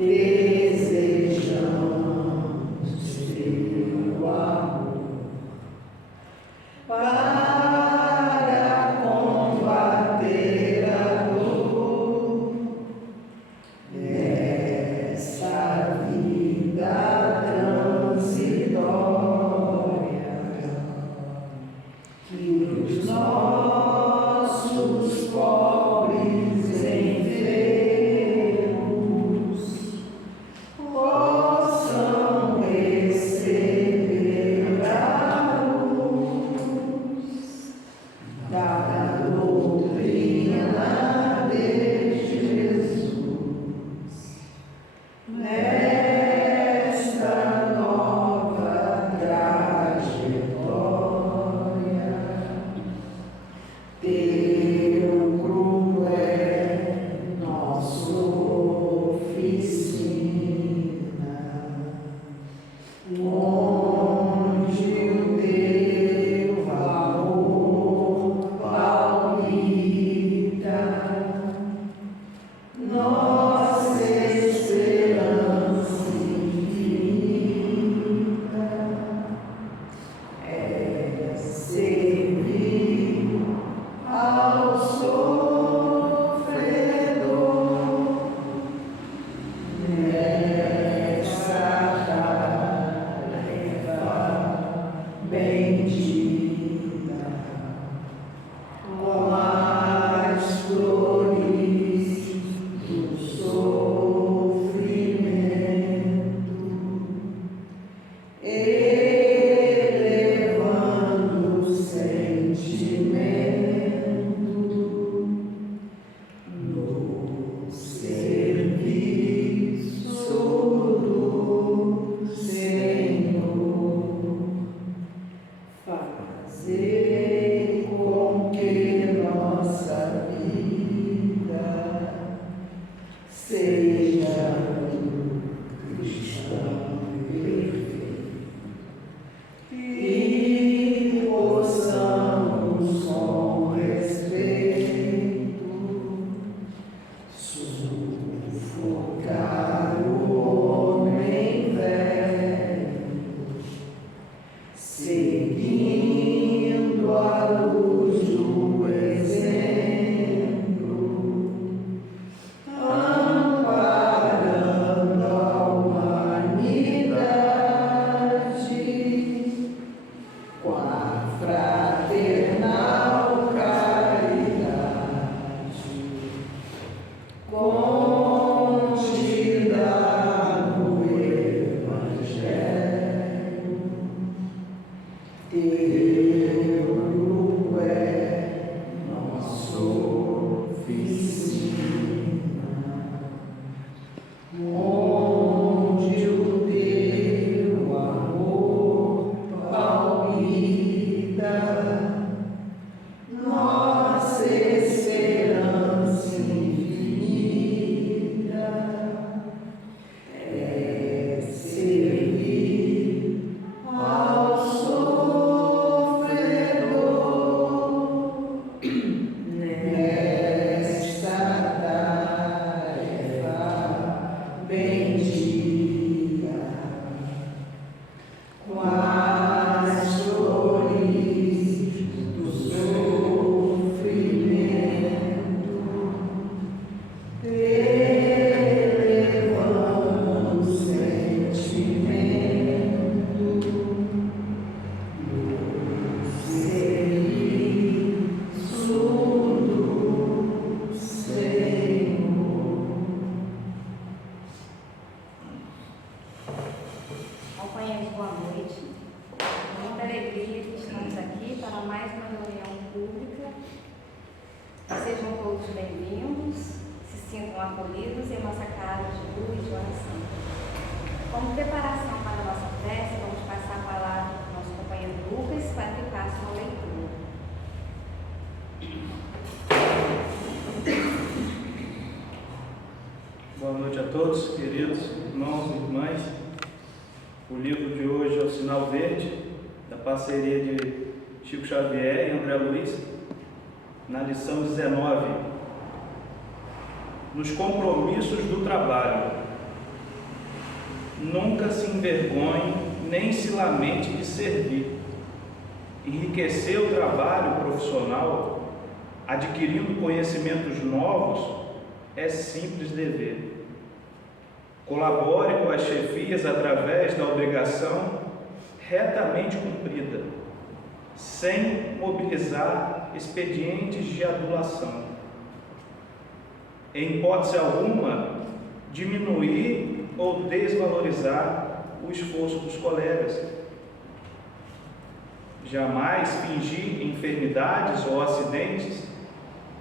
desejamos teu amor para combater a dor dessa vida transitória, que os nossos pobres enfermos possam receber a luz da doutrina de Jesus nesta nova trajetória. Teu grupo é nossa oficina, onde o teu amor palpita, nossa esperança infinita é servir ao sofredor nessa tarefa bendita, com as flores do sofrimento, elevando o sentimento no serviço do Senhor. Fazei com que nossa vida seja cristã perfeita e possamos com respeito sufocar o homem velho, seguindo a luz do exemplo, amparando a humanidade com a fraternal caridade contida no Evangelho. Teu grupo é nossa oficina, onde o teu amor palpita, nossa esperança infinita é servir ao sofredor nesta tarefa bendita, com as flores do sofrimento, elevando o sentimento no serviço do Senhor. Companheiros, boa noite. Com muita alegria que estamos aqui para mais uma reunião pública. Sejam todos bem-vindos, se sintam acolhidos em nossa casa de luz e de oração. Como preparação para a nossa prece, vamos passar a palavra para o nosso companheiro Lucas para que faça uma leitura. Boa noite a todos, queridos irmãos e irmãs. O livro de hoje é o Sinal Verde, da parceria de Chico Xavier e André Luiz, na lição 19, nos compromissos do trabalho. Nunca se envergonhe, nem se lamente de servir. Enriquecer o trabalho profissional, adquirindo conhecimentos novos, é simples dever. Colabore com as chefias através da obrigação retamente cumprida, sem mobilizar expedientes de adulação. Em hipótese alguma, diminuir ou desvalorizar o esforço dos colegas. Jamais fingir enfermidades ou acidentes,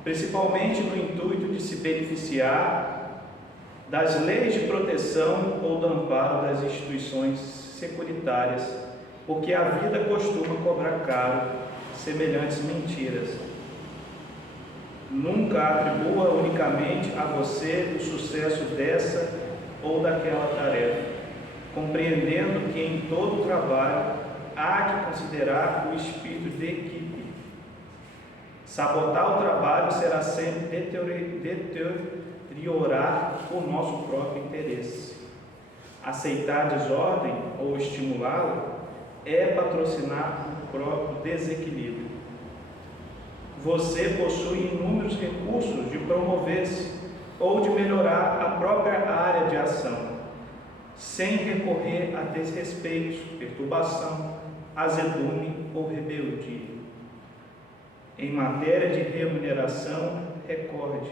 principalmente no intuito de se beneficiar das leis de proteção ou do amparo das instituições securitárias, porque a vida costuma cobrar caro semelhantes mentiras. Nunca atribua unicamente a você o sucesso dessa ou daquela tarefa, compreendendo que em todo trabalho há que considerar o espírito de equipe. Sabotar o trabalho será sempre deteriorar o nosso próprio interesse. Aceitar desordem ou estimulá-la é patrocinar o próprio desequilíbrio. Você possui inúmeros recursos de promover-se ou de melhorar a própria área de ação, sem recorrer a desrespeitos, perturbação, azedume ou rebeldia. Em matéria de remuneração, recorde: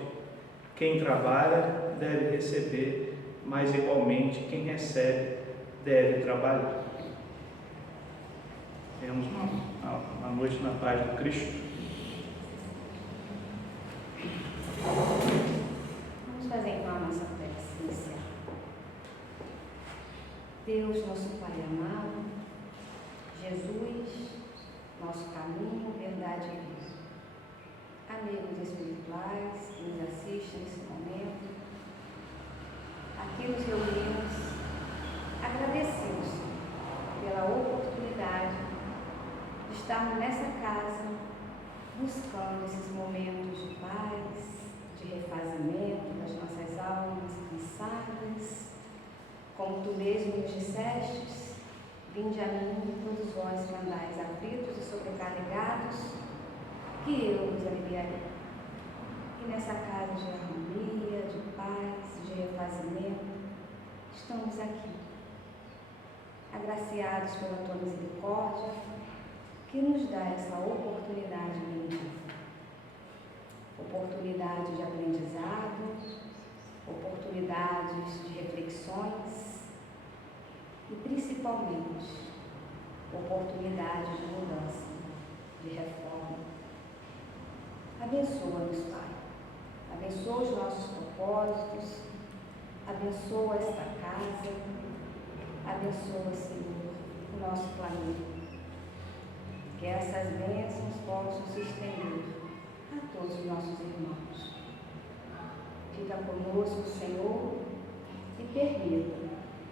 quem trabalha deve receber, mas igualmente quem recebe deve trabalhar. Temos uma noite na paz do Cristo. Vamos fazer então a nossa prece inicial. Deus, nosso Pai amado, Jesus, nosso caminho, verdade e vida. Amigos espirituais que nos assistem nesse momento, aqui nos reunimos, agradecemos pela oportunidade de estarmos nessa casa, buscando esses momentos de paz, de refazimento das nossas almas cansadas. Como tu mesmo nos dissestes: vinde a mim, todos vós que andais aflitos e sobrecarregados, que eu vos aliviarei. E nessa casa de harmonia, de paz, de refazimento, estamos aqui, agraciados pela tua misericórdia, que nos dá essa oportunidade bendita. Oportunidade de aprendizado, oportunidades de reflexões e, principalmente, oportunidades de mudança, de reforma. Abençoa-nos, Pai. Abençoa os nossos propósitos, abençoa esta casa, abençoa, Senhor, o nosso planeta. Que essas bênçãos possam se estender a todos os nossos irmãos. Fica conosco, Senhor, e permita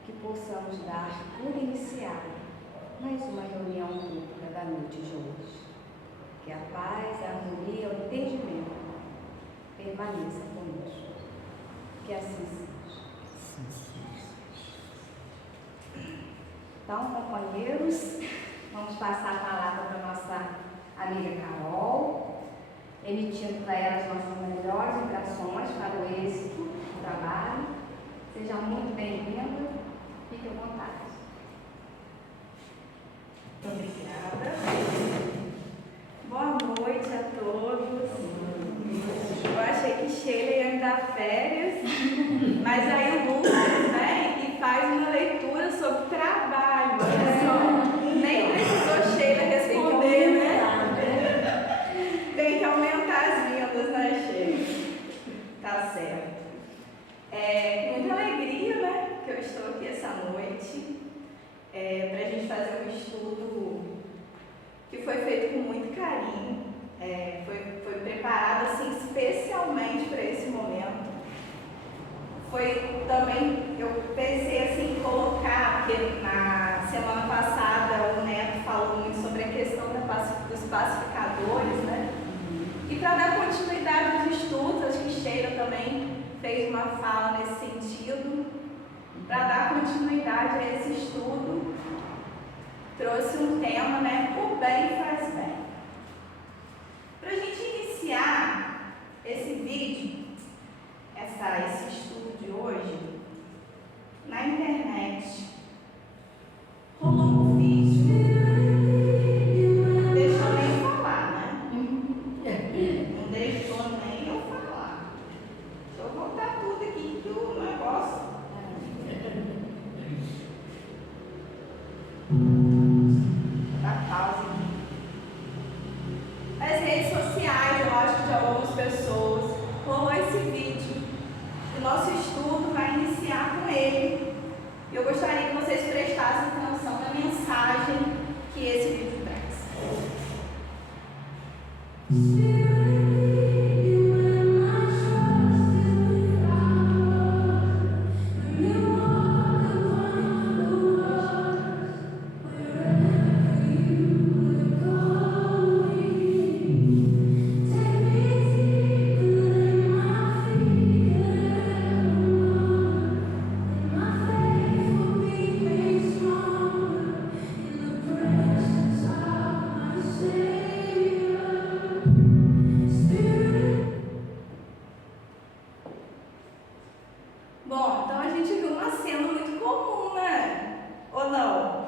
que possamos dar por iniciada mais uma reunião pública da noite de hoje. Que a paz, a harmonia, o entendimento permaneça conosco. Que assim seja. Então, companheiros, vamos passar a palavra para a nossa amiga Carol, emitindo para ela as nossas melhores vibrações para o êxito do trabalho. Seja muito bem-vinda, fique à vontade. Obrigada. Boa noite a todos. Eu achei que Sheila ia me dar férias, mas aí o Lucas vem e faz uma leitura sobre trabalho. Olha só, nem precisou Sheila responder, né? Tem que aumentar as vendas, né, Sheila? Tá certo. Muita alegria, né, que eu estou aqui essa noite, para a gente fazer um estudo que foi feito com muito carinho, foi preparado assim, especialmente para esse momento. Foi também, eu pensei assim, em colocar, porque na semana passada o Neto falou muito sobre a questão dos pacificadores, né? E para dar continuidade aos estudos, acho que Sheila também fez uma fala nesse sentido. para dar continuidade a esse estudo, trouxe um tema, né? O bem faz bem. Para a gente iniciar esse vídeo, esse estudo de hoje, na internet, rolou um vídeo, não deixou nem falar, né? Não deixou nem eu falar. Deixa eu voltar tudo aqui que o negócio. Dá pausa aqui. Nas redes sociais, eu acho que de algumas pessoas, rolou esse vídeo. O nosso estudo vai iniciar com ele. Eu gostaria que vocês prestassem atenção na mensagem que esse vídeo traz. Bom, então a gente viu uma cena muito comum, né? Ou não?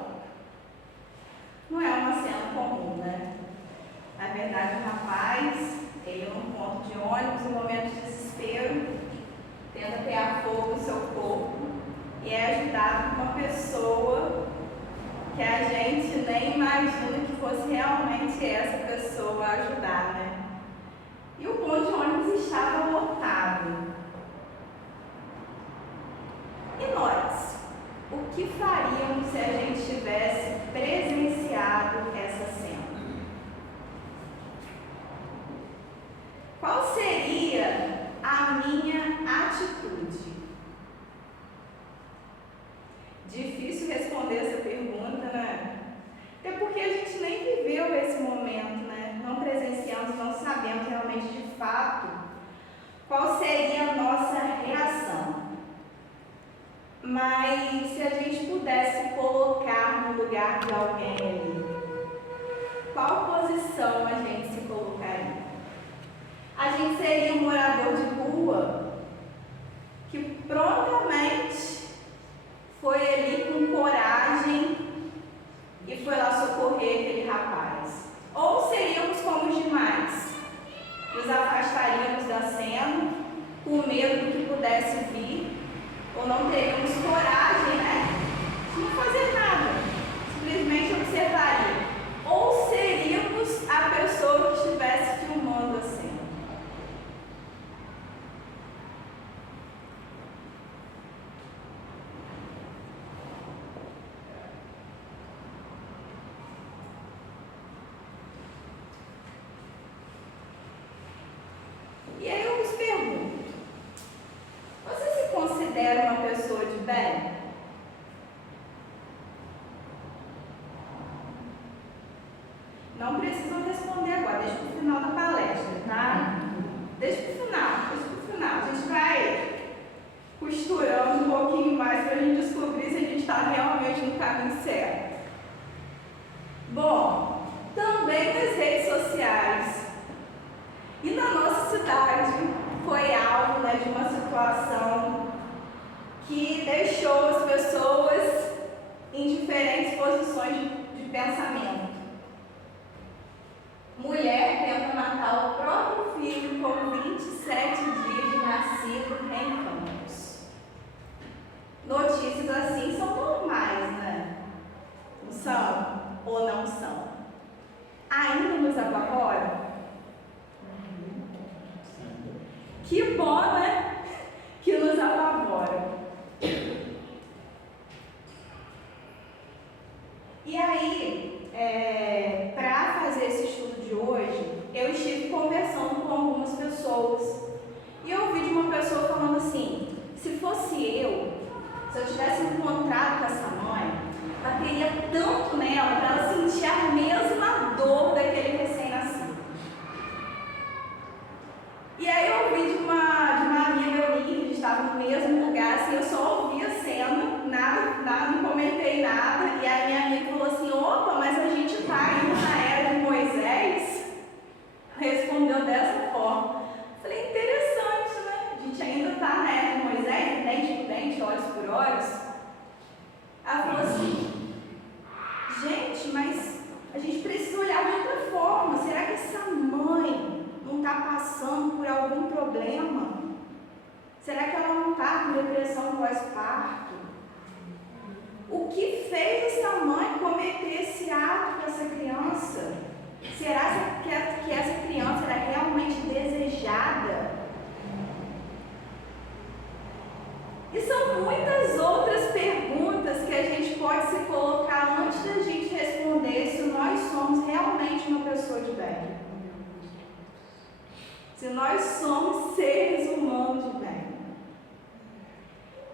Não é uma cena comum, né? Na verdade, o rapaz, ele num ponto de ônibus, em um momento de desespero, tenta pegar fogo no seu corpo e é ajudado por uma pessoa que a gente nem imagina que fosse realmente essa pessoa a ajudar, né? E o ponto de ônibus estava lotado. E nós? O que faríamos se a gente tivesse presenciado essa cena? Qual seria a minha atitude? Difícil responder essa pergunta, né? Até porque a gente nem viveu esse momento, né? Não presenciamos, não sabemos realmente de fato qual seria a nossa reação. Mas se a gente pudesse colocar no lugar de alguém ali, qual posição a gente se colocaria? A gente seria um morador de rua que prontamente foi ali com coragem e foi lá socorrer aquele rapaz. Ou seríamos como os demais, nos afastaríamos da cena com medo do que pudesse vir, ou não teríamos coragem, né, de não fazer nada, simplesmente observaria. Ou seríamos a pessoa que estivesse filmando a cena. E aí eu vos pergunto, você se considera uma pessoa de bem? Não precisam responder agora, deixa pro final da palestra, tá? Deixa pro final. A gente vai costurando um pouquinho mais para a gente descobrir se a gente está realmente no caminho certo. Bom, também nas redes sociais e na nossa cidade foi alvo, né, de uma situação que deixou as pessoas em diferentes posições de pensamento. Mulher tenta matar o próprio filho com 27 dias de nascido em Campos. Notícias assim são normais, né? Não são ou não são? Ainda nos apavora? Que bom, né? Que nos apavora. E aí, para fazer esse estudo de hoje, eu estive conversando com algumas pessoas. E eu ouvi de uma pessoa falando assim, se fosse eu, se eu tivesse encontrado com essa mãe, bateria tanto nela para ela sentir a mesma dor daquele recém-nascido. E aí eu ouvi de uma amiga minha, que estava no mesmo lugar, assim, eu só ouvi a cena. depressão pós-parto. O que fez essa mãe cometer esse ato com essa criança? Será que essa criança era realmente desejada? E são muitas outras perguntas que a gente pode se colocar antes da gente responder se nós somos realmente uma pessoa de bem. Se nós somos seres humanos de bem.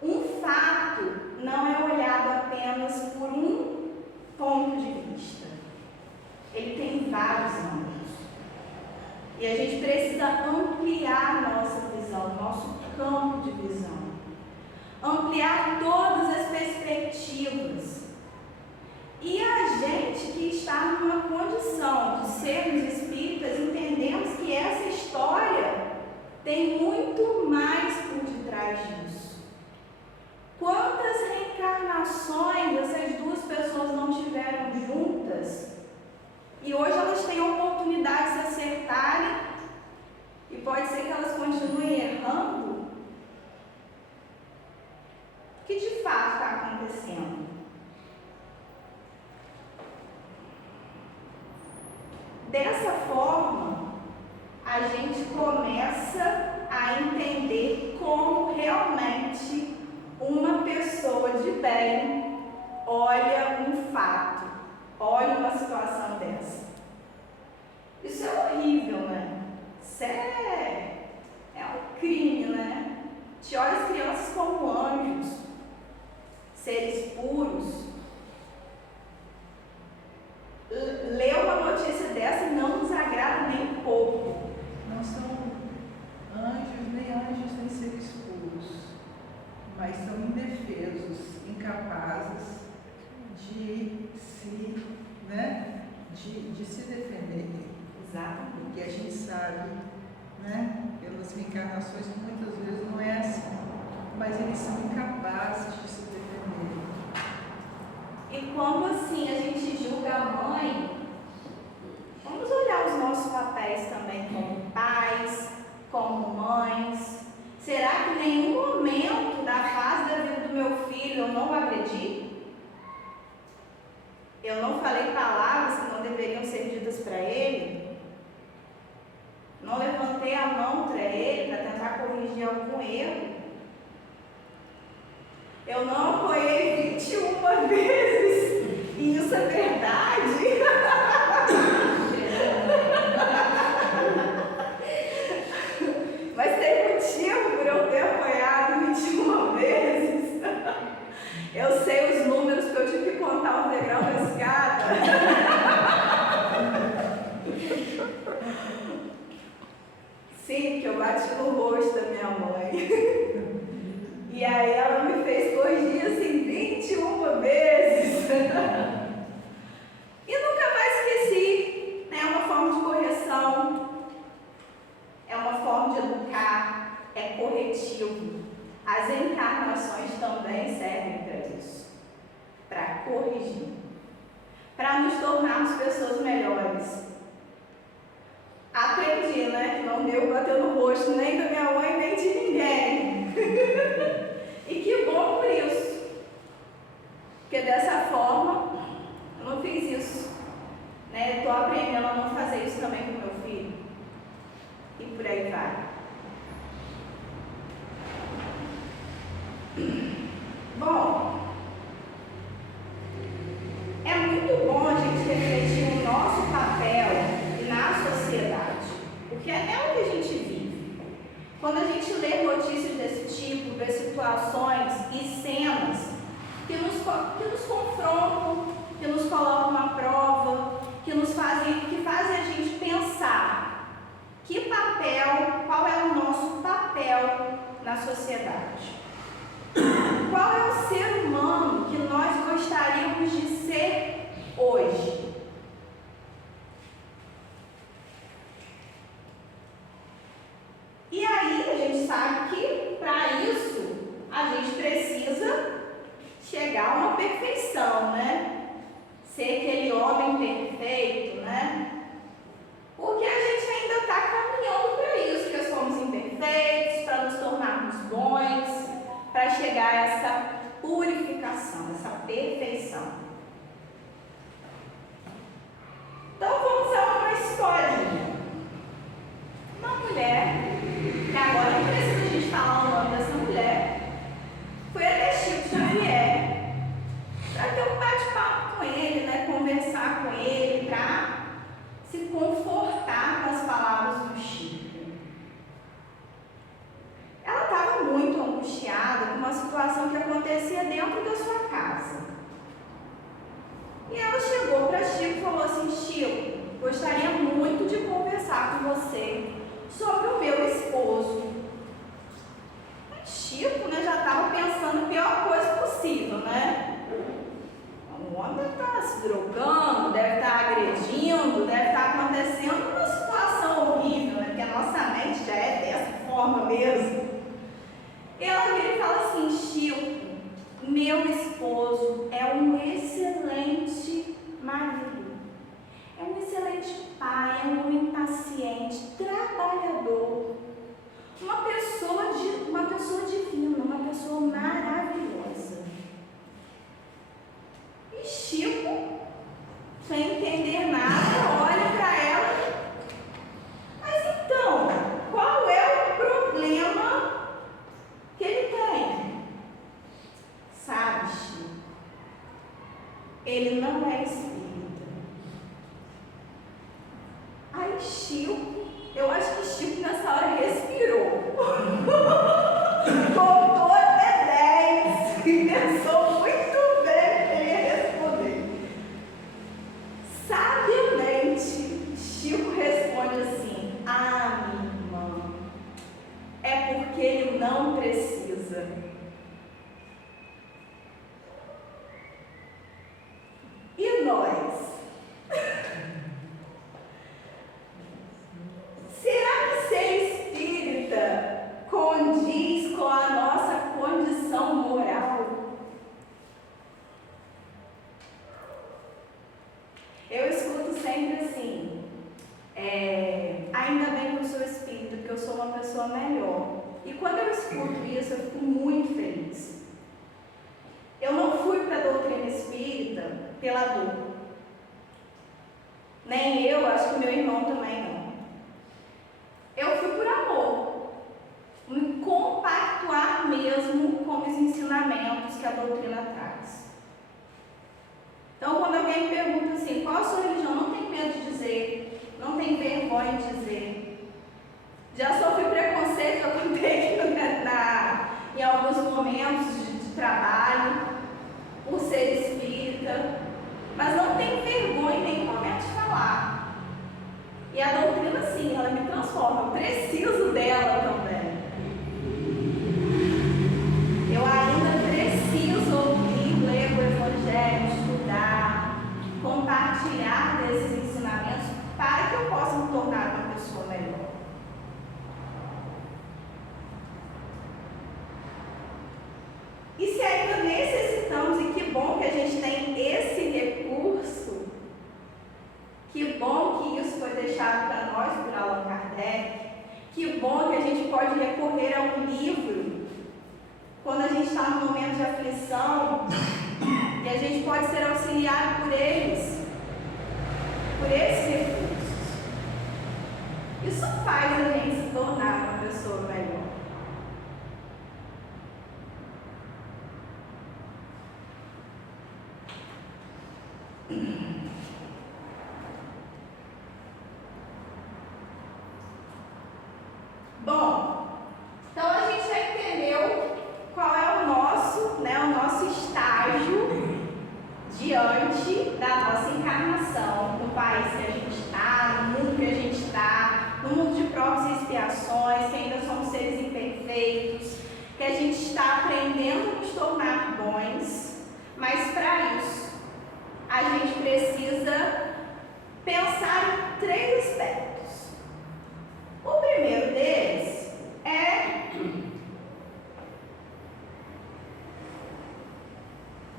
Um fato não é olhado apenas por um ponto de vista. Ele tem vários ângulos. E a gente precisa ampliar nossa visão, nosso campo de visão. Ampliar todas as perspectivas. E a gente que está numa condição de sermos espíritas, entendemos que essa história tem muito mais por detrás disso. Quantas reencarnações essas duas pessoas não tiveram juntas e hoje elas têm a oportunidade de se acertarem e pode ser que elas continuem errando? O que de fato está acontecendo? Dessa forma, a gente começa a entender como realmente uma pessoa de bem olha um fato, olha uma situação dessa. Isso é horrível, né? Isso é um crime, né? Te olha as crianças como anjos, seres puros. Ler uma notícia dessa não nos agrada nem um pouco. Não são anjos, nem seres puros, mas são indefesos, incapazes de se, de se defenderem. Exatamente. E a gente sabe, pelas reencarnações, que muitas vezes não é assim, mas eles são incapazes de se defenderem. E quando assim a gente julga a mãe, vamos olhar os nossos papéis também como pais, como mães. Será que em nenhum momento da fase da vida do meu filho eu não o agredi? Eu não falei palavras que não deveriam ser ditas para ele? Não levantei a mão para ele para tentar corrigir algum erro? Eu não apoiei 21 vezes, e isso é verdade. Mas tem motivo por eu ter apoiado 21 vezes. Eu sei os números que eu tive que contar os degraus da escada. Sim, que eu bati no rosto da minha mãe. E aí ela me fez corrigir assim 21 vezes. E nunca mais esqueci. É uma forma de correção. É uma forma de educar. É corretivo. As encarnações também servem para isso. Para corrigir. Para nos tornarmos pessoas melhores. Aprendi, que não deu bater no rosto nem da minha mãe, nem de ninguém. E que bom por isso. Porque dessa forma, eu não fiz isso. Estou aprendendo a não fazer isso também com meu filho. E por aí vai. Bom, é muito bom a gente refletir o nosso papel na sociedade, porque é nela que a gente vive. Quando a gente lê notícias desse tipo, vê situações e cenas que nos confrontam, que nos colocam à prova, que fazem a gente pensar qual é o nosso papel na sociedade. Qual é o ser humano que nós gostaríamos de ser hoje? E aí a gente sabe que para isso a gente precisa chegar a uma perfeição, Ser aquele homem perfeito, Porque a gente ainda está caminhando para isso, porque somos imperfeitos, para nos tornarmos bons, para essa perfeição. Então vamos a uma historinha. Uma mulher, que agora não precisa a gente falar o nome dessa mulher, foi até Chico Xavier para ter um bate-papo com ele, né? Conversar com ele, para se confortar com as palavras do Chico. Ela estava muito angustiada com uma situação que acontecia dentro da sua casa. E ela chegou para Chico e falou assim: Chico, gostaria muito de conversar com você sobre o meu esposo. Chico, né, já estava pensando a pior coisa possível, né? O homem deve estar se drogando, deve estar agredindo, deve estar acontecendo uma situação horrível, né? Porque a nossa mente já é dessa forma mesmo. Ela vira e fala assim: Chico, meu esposo é um excelente marido, é um excelente pai, é um homem paciente, trabalhador, uma pessoa divina, uma pessoa maravilhosa. E Chico, sem entender nada, olha para ela: mas então, qual é o problema que ele tem? Sabe, Chico, ele não é espírita. Aí Chico, eu acho que Chico nessa hora respirou. Contou até 10 e pensou muito bem que ele ia responder. Sabiamente, Chico responde assim: ah, minha irmã, é porque ele não precisa. E nós? Será que ser espírita condiz com a nossa condição moral? Eu escuto sempre assim: ainda bem que eu sou espírita, porque eu sou uma pessoa melhor. E quando eu escuto isso, eu fico muito feliz. Eu não fui para a doutrina espírita pela dor. Nem eu, acho que meu irmão também não. Eu fui por amor. Me compactuar mesmo com os ensinamentos que a doutrina traz. Então, quando alguém me pergunta assim: qual a sua religião? Não tem medo de dizer, não tem vergonha de dizer. Já sofri preconceito, já contei em alguns momentos de trabalho, por ser espírita, mas não tenho vergonha em nenhum momento de falar. E a doutrina, sim, ela me transforma, eu preciso dela também. Eu ainda preciso ouvir, ler o Evangelho, estudar, compartilhar desses ensinamentos para que eu possa me tornar uma pessoa melhor. E se ainda necessitamos, e que bom que a gente tem esse recurso, que bom que isso foi deixado para nós por Allan Kardec, que bom que a gente pode recorrer a um livro quando a gente está num momento de aflição, e a gente pode ser auxiliado por esses recursos. Isso faz a gente se tornar uma pessoa melhor. Bom, então a gente já entendeu qual é o nosso estágio diante da nossa encarnação, no país que a gente está, no mundo que a gente está, no mundo de provas e expiações, que ainda somos seres imperfeitos, que a gente está aprendendo a nos tornar bons, mas para isso a gente precisa pensar em 3 aspectos. O primeiro deles é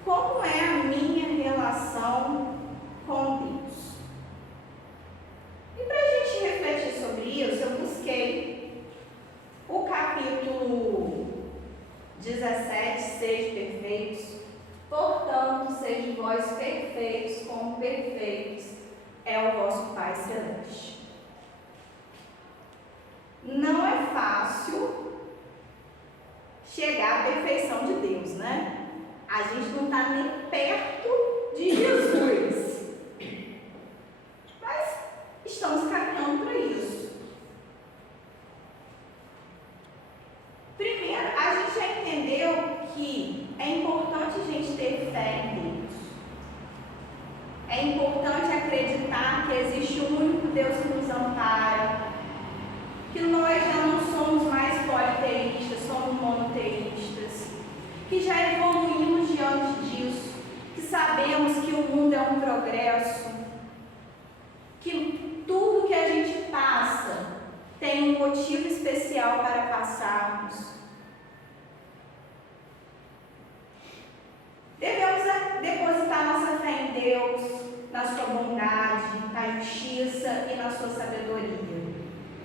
como é a minha relação com Deus. E para a gente refletir sobre isso, eu busquei o capítulo 17, Sede Perfeitos. Por perfeitos como perfeitos é o vosso Pai Celeste. Não é fácil chegar à perfeição de Deus, né? A gente não está nem perto de Jesus, mas estamos caminhando para isso. Primeiro, a gente já entendeu que é importante a gente ter fé em Deus. É importante acreditar que existe um único Deus que nos ampara, que nós já não somos mais politeístas, somos monoteístas, que já evoluímos diante disso, que sabemos que o mundo é um progresso, que tudo que a gente passa tem um motivo especial para passarmos. Devemos depositar nossa fé em Deus, na sua bondade, na justiça e na sua sabedoria.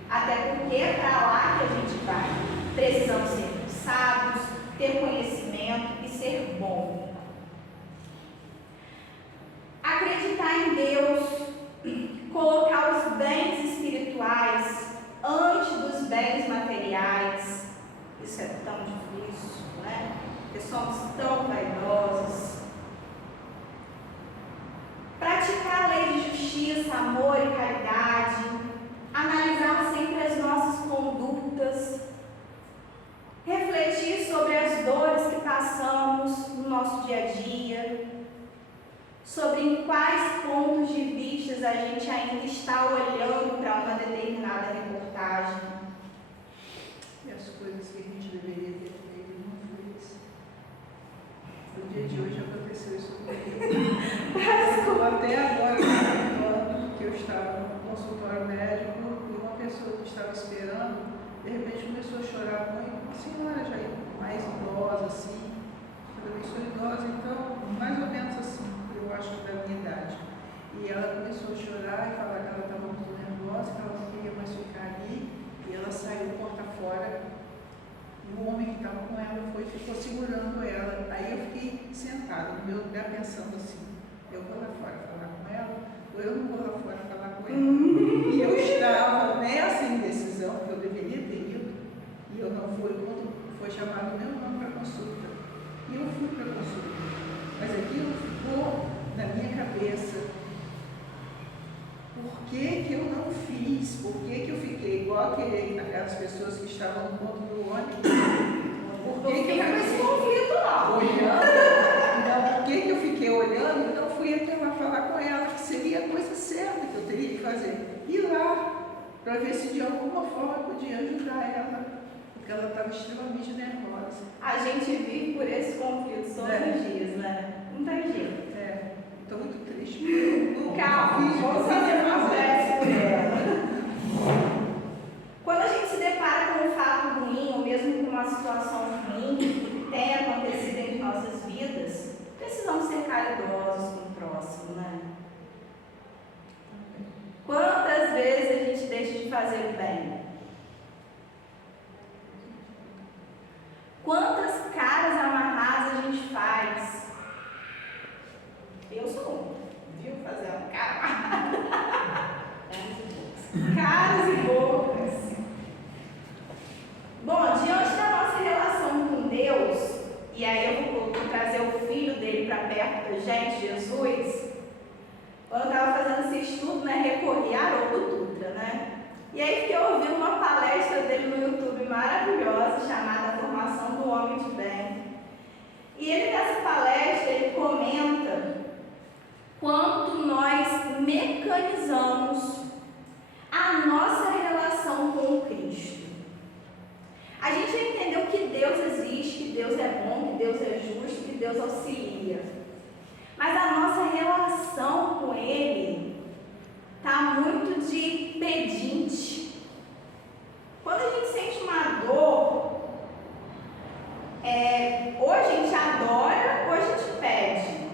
Até porque é para lá que a gente vai. Precisamos ser sábios, ter conhecimento e ser bom. Acreditar em Deus, colocar os bens espirituais antes dos bens materiais, isso é tão difícil, né? Porque somos tão vaidosos. Praticar a lei de justiça, amor e caridade, analisar sempre as nossas condutas, refletir sobre as dores que passamos no nosso dia a dia, sobre em quais pontos de vista a gente ainda está olhando para uma determinada reportagem. E as coisas que a gente deveria ter feito e não fez. No dia de hoje aconteceu isso comigo. Até agora, que eu estava no consultório médico e uma pessoa que estava esperando, de repente começou a chorar muito. Uma senhora já mais idosa, assim. Eu também sou idosa, então, mais ou menos assim, eu acho que da minha idade. E ela começou a chorar e falar que ela estava muito nervosa, que ela não queria mais ficar ali. E ela saiu porta fora. E o homem que estava com ela ficou segurando ela. Aí eu fiquei sentada no meu lugar pensando assim, eu vou lá fora falar com ela, ou eu não vou lá fora falar com ela. E eu estava nessa indecisão, que eu deveria ter ido, e eu não fui, quando foi chamado meu nome para consulta. E eu fui para a consulta. Mas aquilo ficou na minha cabeça. Por que que eu não fiz? Por que que eu fiquei igual aquelas pessoas que estavam no ponto do ônibus? Por que que eu fiquei conflito lá? olhando? Então, por que que eu fiquei olhando e não fui até lá falar com ela, que seria a coisa certa que eu teria que fazer? Ir lá, para ver se de alguma forma eu podia ajudar ela, porque ela estava extremamente nervosa. A gente vive por esses conflitos todos os dias, né? Não tem jeito. Estou muito triste. Calma, vamos fazer uma prece por ela. Quando a gente se depara com um fato ruim, ou mesmo com uma situação ruim que tem acontecido em nossas vidas, precisamos ser caridosos com o próximo, né? Quantas vezes a gente deixa de fazer o bem? Quantas caras amarradas a gente faz? Eu sou uma, viu? Fazer uma cara amarrada. Caras e bocas. Bom, diante da nossa relação com Deus, e aí eu vou trazer o filho dele para perto da gente, Jesus. Quando eu estava fazendo esse estudo, né, recorri a Haroldo Dutra, né? E aí fiquei ouvindo uma palestra dele no YouTube maravilhosa, chamada Formação do Homem de Bem. E ele, nessa palestra, ele comenta quanto nós mecanizamos a nossa relação com o Cristo. A gente já entendeu que Deus existe, que Deus é bom, que Deus é justo, que Deus auxilia. Mas a nossa relação com Ele está muito de pedinte. Quando a gente sente uma dor, ou a gente adora ou a gente pede.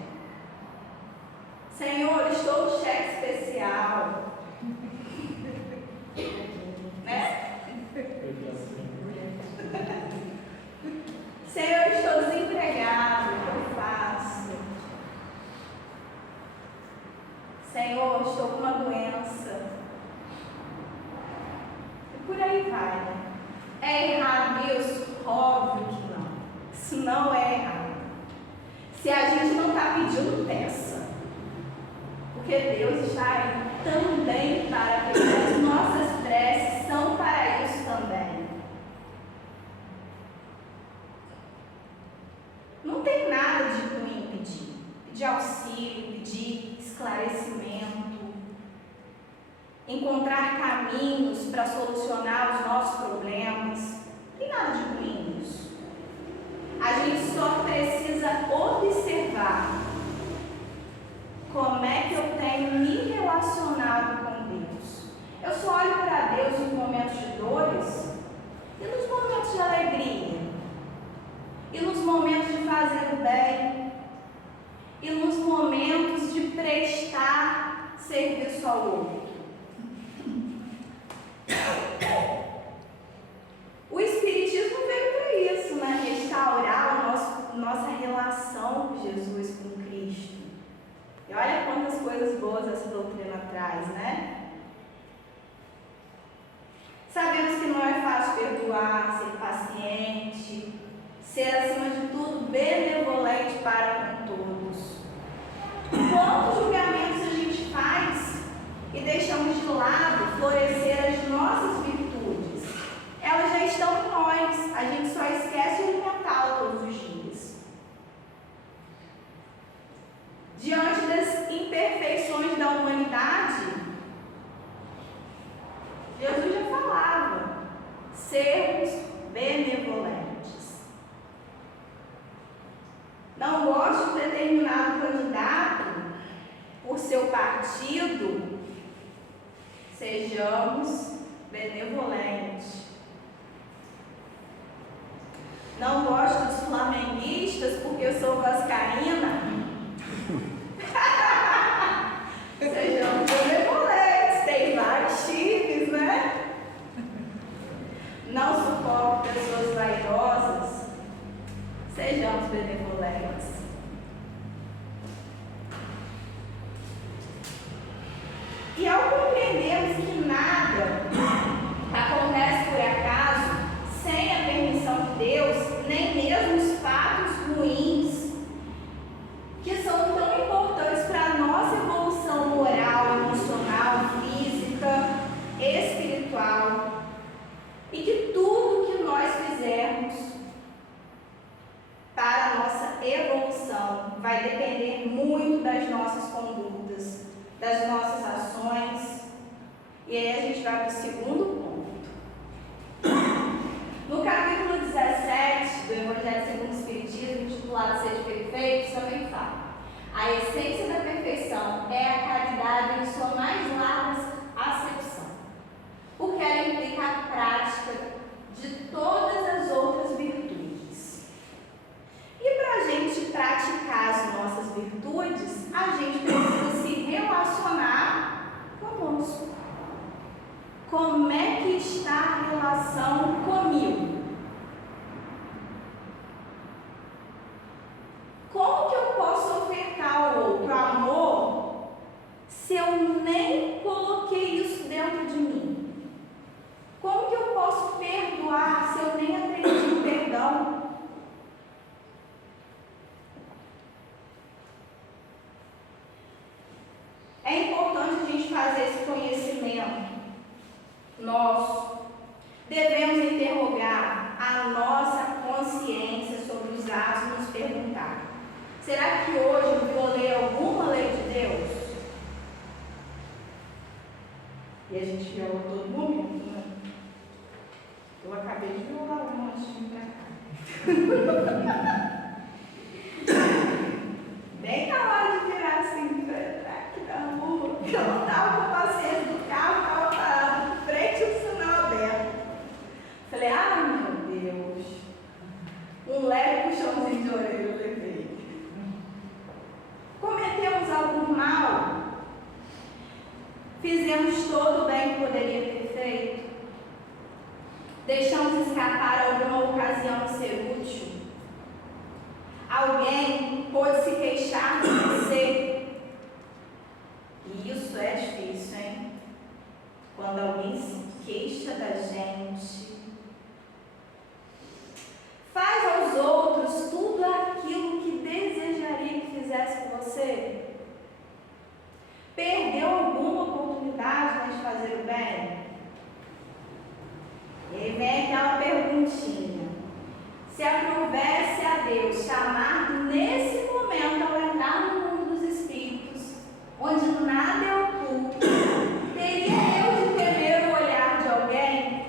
Senhor, estou no cheque especial. Né? Senhor, estou desempregado, o que eu faço? não é errado. Se a gente não está pedindo, peça. Porque Deus está aí também para pedir. As nossas preces são para isso também. Não tem nada de ruim pedir. Pedir auxílio, pedir esclarecimento, encontrar caminhos para solucionar os nossos problemas. Não tem nada de ruim nisso. A gente só precisa observar como é que eu tenho me relacionado com Deus. Eu só olho para Deus nos momentos de dores e nos momentos de alegria. E nos momentos de fazer o bem, e nos momentos de prestar serviço ao outro. O Espiritismo veio para isso, né? Restaurar nossa relação com Jesus, com Cristo. E olha quantas coisas boas essa doutrina traz, né? Sabemos que não é fácil perdoar, ser paciente, ser, acima de tudo, benevolente para com todos. Quantos julgamentos a gente faz e deixamos de lado florescer as nossas virtudes? Elas já estão em nós, a gente só esquece de alimentá-las todos os dias. Diante das imperfeições da humanidade, Jesus já falava, sermos benevolentes. Não gosto de determinado candidato por seu partido, sejamos benevolentes. Não gosto dos flamenguistas porque eu sou vascaína, sejamos benevolentes, tem vários times, né? Não suporto pessoas vaidosas, sejamos benevolentes. E ao compreendermos que nada acontece por acaso, sem a permissão de Deus, nem mesmo os fatos ruins, que são tão importantes para a nossa evolução moral, emocional, física, espiritual, e que tudo que nós fizermos para a nossa evolução vai depender muito das nossas condutas, das nossas ações. E aí a gente vai para o segundo ponto. No capítulo 17 do Evangelho segundo o Espiritismo, intitulado Sede Perfeitos, também fala: a essência da perfeição é a caridade em sua mais larga acepção, porque ela implica a prática de todas as outras virtudes. E para a gente praticar as nossas virtudes, a gente precisa se relacionar conosco. Como é que está a relação comigo? Como que eu posso ofertar ao outro amor se eu nem coloquei isso dentro de mim? Como que eu posso perdoar se eu nem aprendi o perdão? É importante a gente fazer esse conhecimento nosso. Devemos interrogar a nossa consciência sobre os atos e nos perguntar: será que hoje eu violei alguma lei de Deus? E a gente viola todo momento, né? Eu acabei de violar uma antes de vir pra cá. Bem na hora de virar assim, aqui da rua, eu não estava com paciência do carro, estava parado de frente ao sinal aberto. Falei: ai meu Deus, um leve puxãozinho de orelha eu levei. Cometemos algum mal? Fizemos todo o bem que poderia ter feito? Deixamos escapar alguma ocasião de ser útil? Alguém pode se queixar de você? E isso é difícil, hein? Quando alguém se queixa da gente, faz aos outros tudo Deus chamar nesse momento ao entrar no mundo dos espíritos, onde nada é oculto, teria eu de temer o olhar de alguém?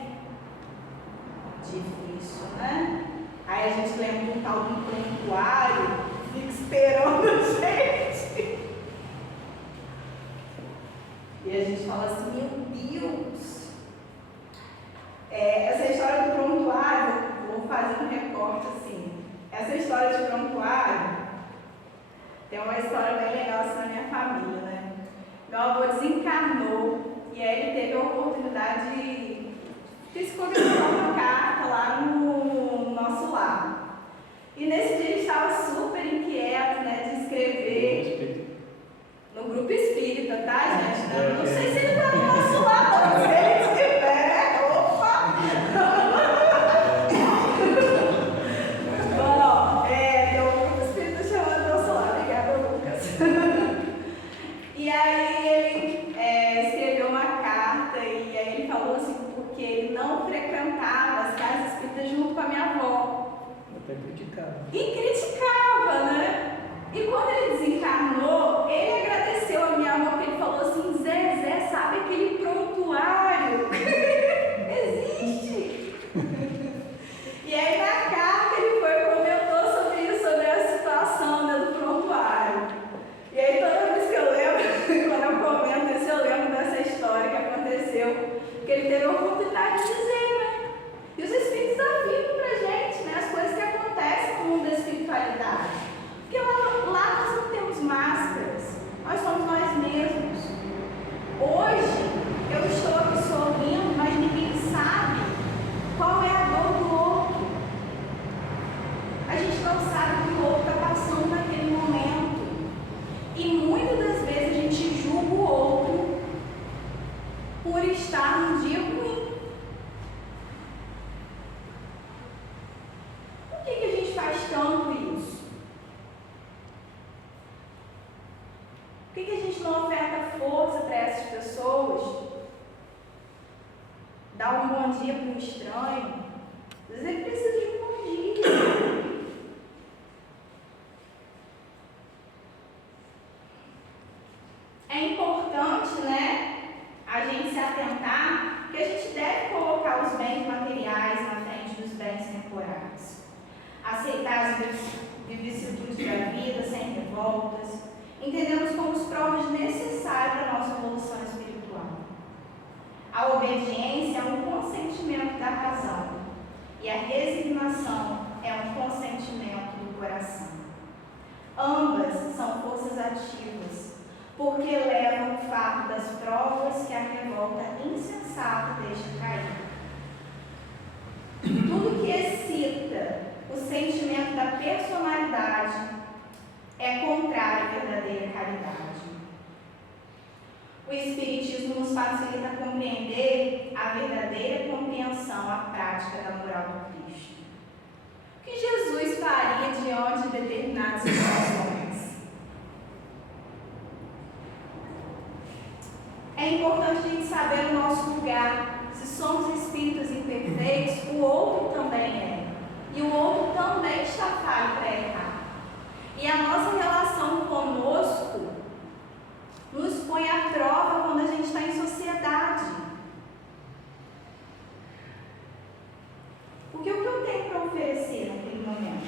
Difícil, né? Aí a gente lembra de um tal de um prontuário, fica esperando a gente. E a gente fala assim, meu Deus. Essa história do prontuário, vou fazer um recorte assim. Essa história de prontuário tem uma história bem legal assim na minha família, né? Meu avô desencarnou e aí ele teve a oportunidade de escrever uma carta lá no nosso lar. E nesse dia ele estava super inquieto, né, de escrever no grupo espírita, tá, gente? Não sei se ele está no nosso lar, não. Se ele estiver, opa! Bom, tem um grupo espírita chamado nosso lar. Obrigada, Lucas. E aí ele escreveu uma carta e aí ele falou assim, porque ele não frequentava as casas espíritas junto com a minha avó. Até criticava. E criticava, né? E quando ele desencarnou, ele agradeceu a minha avó, porque ele falou assim, Zé, sabe aquele prontuário? Existe! E aí na carta ele foi e comentou sobre isso, sobre a situação, né, do prontuário. E aí toda vez que eu lembro, quando eu comento isso, eu lembro dessa história que aconteceu, que ele teve a oportunidade de dizer, né? E os espíritos afirmam pra gente, né, as coisas que acontecem no mundo da espiritualidade. Porque lá nós não temos máscaras, nós somos nós mesmos. Hoje eu estou aqui sorrindo, mas ninguém sabe qual é a dor do outro. A gente não sabe o que o outro está passando naquele momento. E muitas das vezes a gente julga o outro por estar num dia ruim. Por que a gente faz tanto isso? Por que a gente não oferta força para essas pessoas? Dá um bom dia para um estranho? Às vezes ele precisa de um bom dia. É importante, né, a gente se atentar que a gente deve colocar os bens materiais na frente dos bens temporais. Aceitar as vicissitudes da vida sem revoltas. Entendemos como as provas necessárias para a nossa evolução espiritual. A obediência é um consentimento da razão e a resignação é um consentimento do coração. Ambas são forças ativas, porque levam o fardo das provas que a revolta insensata deixa cair. Tudo que excita o sentimento da personalidade é contrário à verdadeira caridade. O Espiritismo nos facilita compreender a verdadeira compreensão, a prática da moral do Cristo. O que Jesus faria diante de determinadas situações? É importante a gente saber o nosso lugar. Se somos espíritos imperfeitos, o outro também é. E o outro também está falho para errar. E a nossa relação conosco nos põe à prova quando a gente está em sociedade. Porque o que eu tenho para oferecer naquele momento?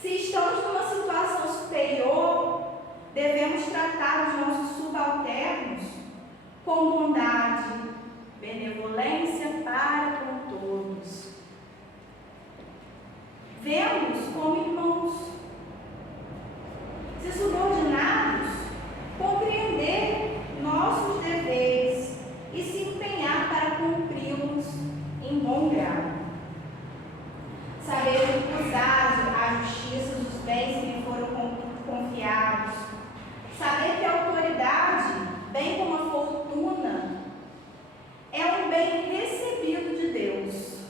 Se estamos numa situação superior, devemos tratar os nossos subalternos com bondade, benevolência para com todos. Vemos como irmãos. Se subordinados, compreender nossos deveres e se empenhar para cumpri-los em bom grado. Saber usar a justiça dos bens que me foram confiados. Saber que a autoridade, bem como a fortuna, é um bem recebido de Deus,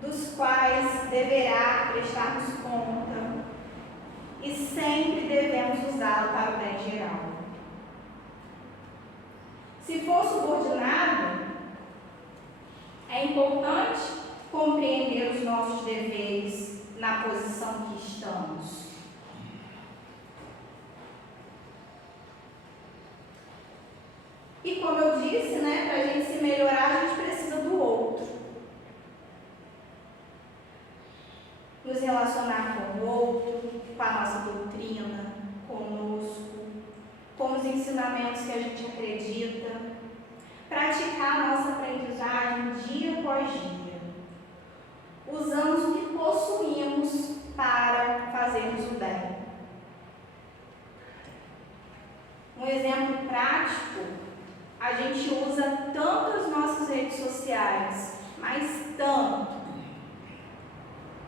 dos quais deverá prestar-nos conta e sempre devemos usá-lo para o bem geral. Se for subordinado, é importante compreender os nossos deveres E como eu disse, né, para a gente se melhorar, a gente precisa do outro. Nos relacionar com o outro, com a nossa doutrina, conosco, com os ensinamentos que a gente acredita, praticar a nossa aprendizagem dia após dia. Usamos o que possuímos para fazermos o bem. Um exemplo prático, a gente usa tanto as nossas redes sociais, mas tanto.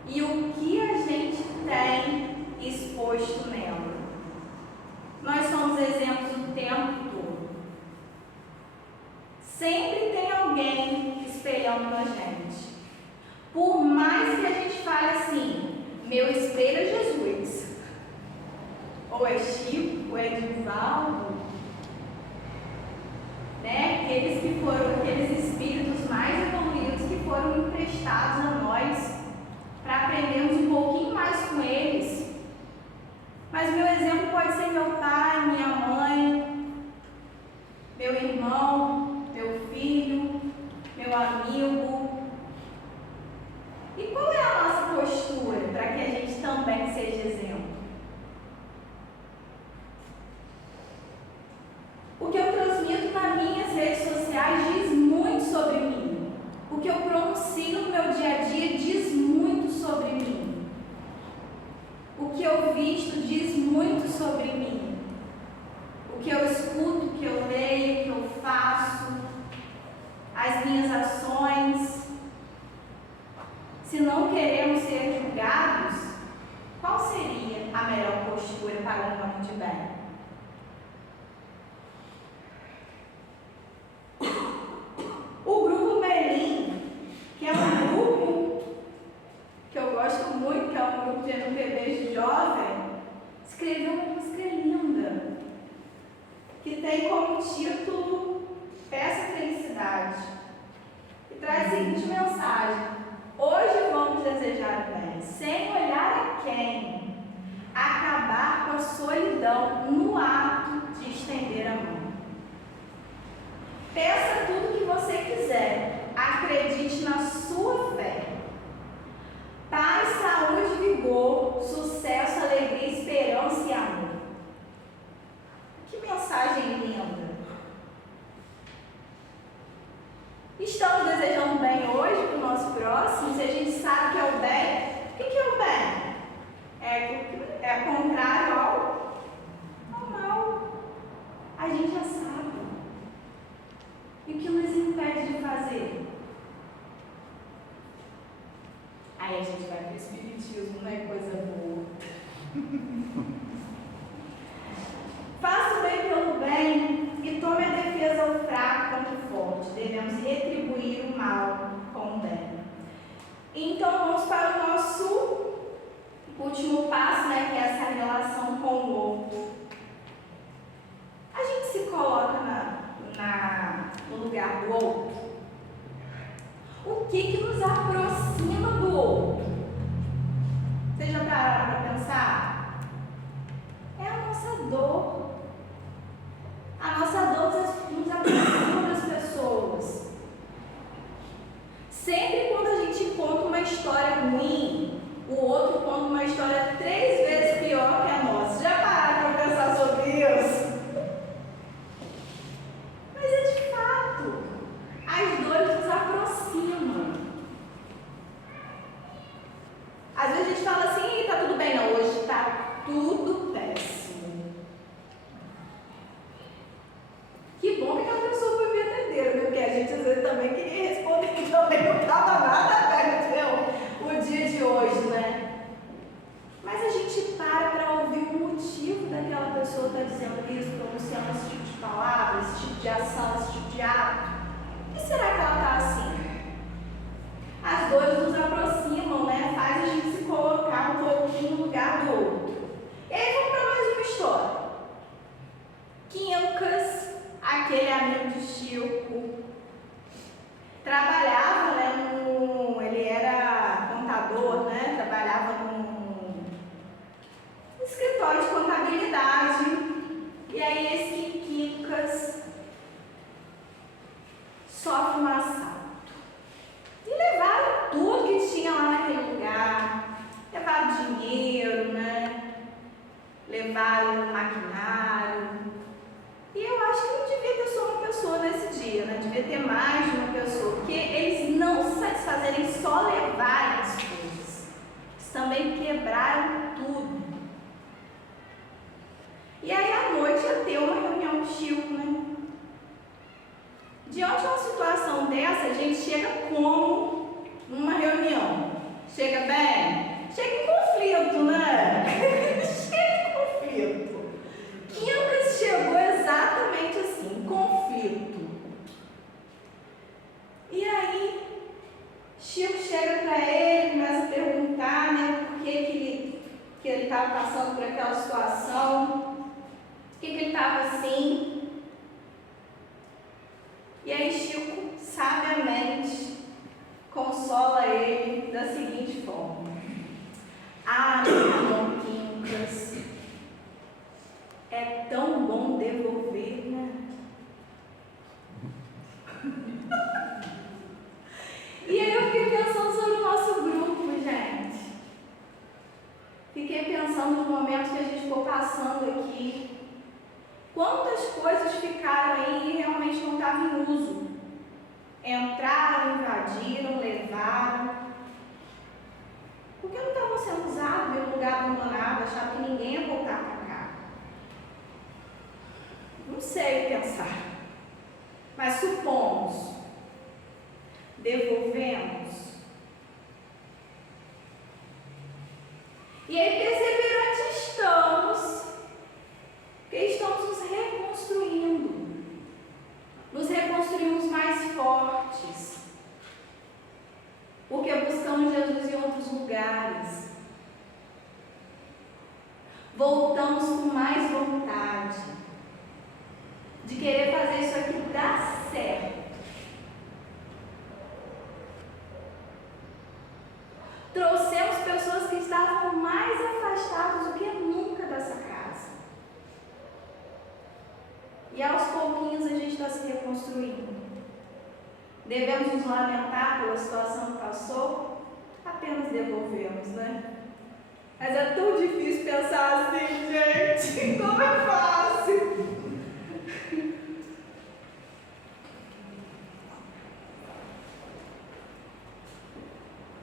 E o que a gente tem exposto nela? Nós somos exemplos o tempo todo. Sempre tem alguém espelhando na gente. Por mais que a gente fale assim, meu espelho é Jesus, ou é Chico, ou é Divaldo, né? Aqueles espíritos mais evoluídos que foram emprestados a nós para aprendermos um pouquinho mais com eles. Mas meu exemplo pode ser meu pai, minha mãe, meu irmão, meu filho, meu amigo. E qual é a nossa postura para que a gente também seja exemplo? O que eu transmito nas minhas redes sociais diz muito sobre mim. O que eu pronuncio no meu dia a dia diz muito sobre mim. O que eu visto diz muito sobre mim. O que eu escuto, o que eu leio, o que eu faço, as minhas ações. Se não queremos ser julgados, qual seria a melhor postura para um nome de bem? O grupo Melim, que é um grupo que eu gosto muito, que é um grupo de MPBs jovem, escreveu uma música linda, que tem como título Peça Felicidade, e traz a seguinte mensagem: hoje vamos desejar o bem, sem olhar a quem, acabar com a solidão no ato de estender a mão. Peça tudo o que você quiser, acredite na sua fé. Paz, saúde, vigor, sucesso, alegria, esperança e amor. Que mensagem linda! Estamos desejando bem hoje para o nosso próximo? Se a gente sabe que é o bem, o que é o bem? É contrário ao mal. A gente já sabe. E o que nos impede de fazer? Aí a gente vai para o espiritismo, não é coisa boa. Faça o bem pelo bem e tome a defesa ao fraco contra o forte. Devemos retribuir o mal com o bem. Então vamos para o nosso último passo, né, que é essa relação com o outro. A gente se coloca no lugar do outro. O que nos aproxima do outro? Vocês já pararam para pensar? É a nossa dor. A nossa dor nos aproxima das pessoas. Sempre quando a gente conta uma história ruim, o outro conta uma história 3 vezes pior que a nossa. Já pararam para pensar sobre isso? Mas é de fato, as dores nos aproximam. Às vezes a gente fala assim, tá tudo bem, não, hoje tá tudo péssimo. Que bom que aquela pessoa foi verdadeira, né? Porque a gente às vezes também queria responder que também não estava nada bem, o dia de hoje, né? Mas a gente para ouvir o motivo daquela pessoa estar dizendo isso, pronunciando esse tipo de palavra, esse tipo de ação, esse tipo de ato. Por que será que ela está assim? As dores nos aproximam, né? Faz a gente se colocar um pouquinho no lugar do outro. E aí vamos para mais uma história. Quincas, aquele amigo de Chico, trabalhava, né, ele era contador, né? Trabalhava num escritório de contabilidade. E aí esse Quincas sofre um assalto. E levaram tudo que tinha lá naquele lugar. Levaram dinheiro, né? Levaram maquinário. E eu acho que não devia ter só uma pessoa nesse dia, né? Devia ter mais de uma pessoa, porque eles não se satisfazerem só levarem as coisas. Eles também quebraram tudo. E aí à noite ia ter uma reunião com o Chico, né? Diante de uma situação dessa, a gente chega como numa reunião? Chega bem? Chega em conflito, né? Chega em conflito. Quincas chegou exatamente assim, conflito. E aí, Chico chega para ele, começa a perguntar, né, por que ele estava passando por aquela situação, por que ele estava assim. E aí Chico, sabiamente, consola ele da seguinte forma: ah, meu irmão Quincas, é tão bom devolver, né? E aí eu fiquei pensando sobre o nosso grupo, gente. Fiquei pensando nos momentos que a gente ficou passando aqui. Quantas coisas ficaram aí e realmente não estavam em uso? Entraram, invadiram, levaram. Porque não estavam sendo usados em um lugar abandonado, achava que ninguém ia voltar para cá. Não sei pensar. Mas supomos, devolvemos. E aí perseverantes estamos, porque estamos nos reconstruindo. Nos reconstruímos mais fortes, porque buscamos Jesus em outros lugares. Voltamos com mais vontade de querer fazer isso aqui dar certo. Trouxemos pessoas que estavam mais afastadas do que nunca dessa casa. E aos pouquinhos a gente está se reconstruindo. Devemos nos lamentar pela situação que passou? Apenas devolvemos, né? Mas é tão difícil pensar assim, gente. Como é fácil.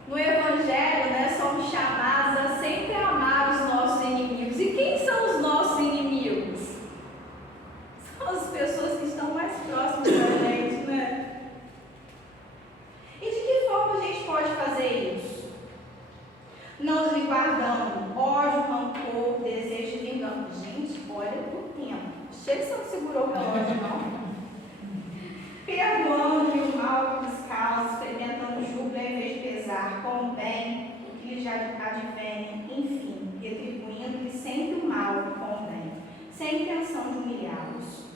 No Evangelho, né, somos chamados a sempre amar os nossos inimigos. E quem são os nossos inimigos? São as pessoas que estão mais próximas da gente, né? E de que forma a gente pode fazer isso? Não nos guardando ódio, rancor, desejo de vingança. Gente, olha o tempo. Chega, você não segurou o relógio, não. Perdoando o mal que nos causa, experimentando júbilo em vez de pesar, com o bem, o que lhe já advém, enfim, retribuindo-lhe sempre o mal com o bem, sem intenção de humilhá-los.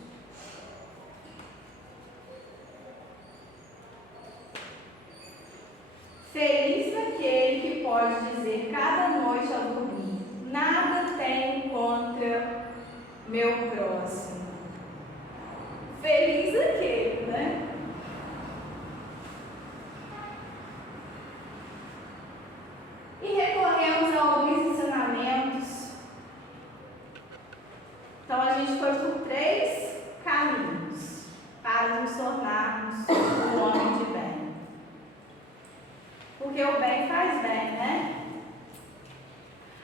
Feliz aquele que pode dizer cada noite ao dormir: nada tenho contra meu próximo. Feliz aquele, né? E recorremos a alguns ensinamentos. Então a gente foi por 3 caminhos para nos tornarmos um homem de bem. Porque o bem faz bem, né?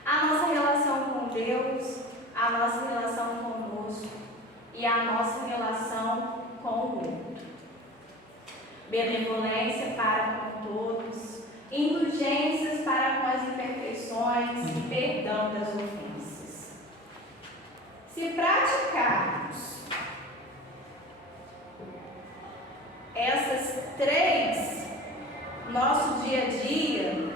A nossa relação com Deus, a nossa relação conosco e a nossa relação com o outro. Benevolência para com todos, indulgências para com as imperfeições e perdão das ofensas. Se praticarmos essas 3 no nosso dia a dia,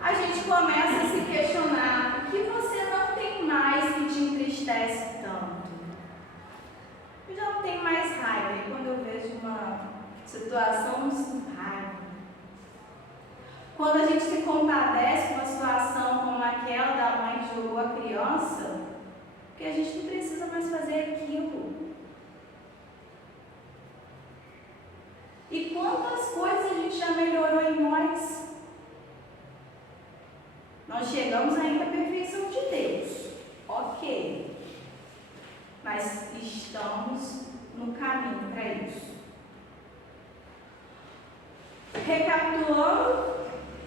a gente começa a se questionar: o que você não tem mais que te entristece tanto? Eu já não tenho mais raiva. E quando eu vejo uma situação, eu sinto raiva. Quando a gente se compadece com uma situação como aquela da mãe que jogou a criança, porque a gente não precisa mais fazer aquilo. já melhorou em nós. Nós chegamos ainda à perfeição de Deus. Ok. Mas estamos no caminho para isso. Recapitulando,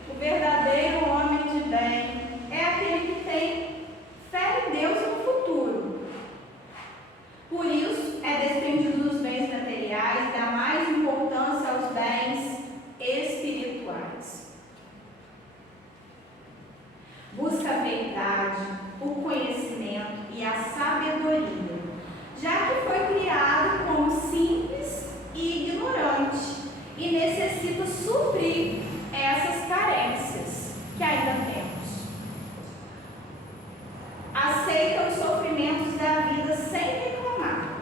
o verdadeiro homem de bem é aquele que tem fé em Deus no futuro. Por isso, é desprendido dos bens materiais e dá mais importância aos bens espirituais. Busca a verdade, o conhecimento e a sabedoria, já que foi criado como simples e ignorante e necessita suprir essas carências que ainda temos. Aceita os sofrimentos da vida sem reclamar,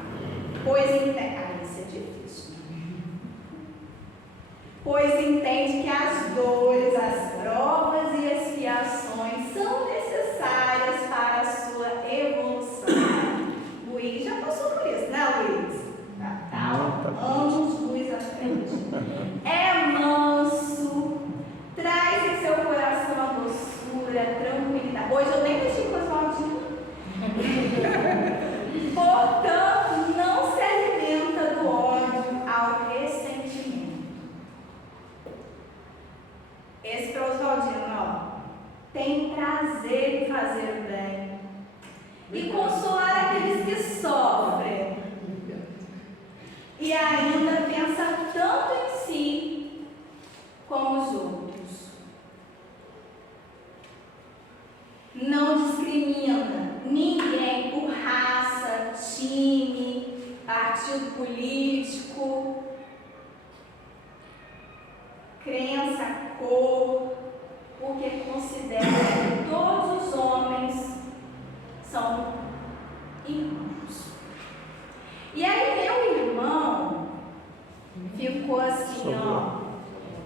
pois entende, isso é difícil, pois entende que as dores, as provas e expiações são necessárias para a sua evolução. Luiz já passou por isso, né, Luiz? Anos luz à frente. É manso, traz em seu coração a doçura, a tranquilidade. Hoje eu nem mexi com as maldinhas. Portanto, não se alimenta do ódio ao ressentimento. Esse para Oswaldino, ó. Tem prazer em fazer o bem e consolar aqueles que sofrem. E ainda pensa tanto em si como os outros. Não discrimina ninguém por raça, time, partido político, crença, cor, porque considera que todos os homens são irmãos. E aí meu irmão ficou assim, ó,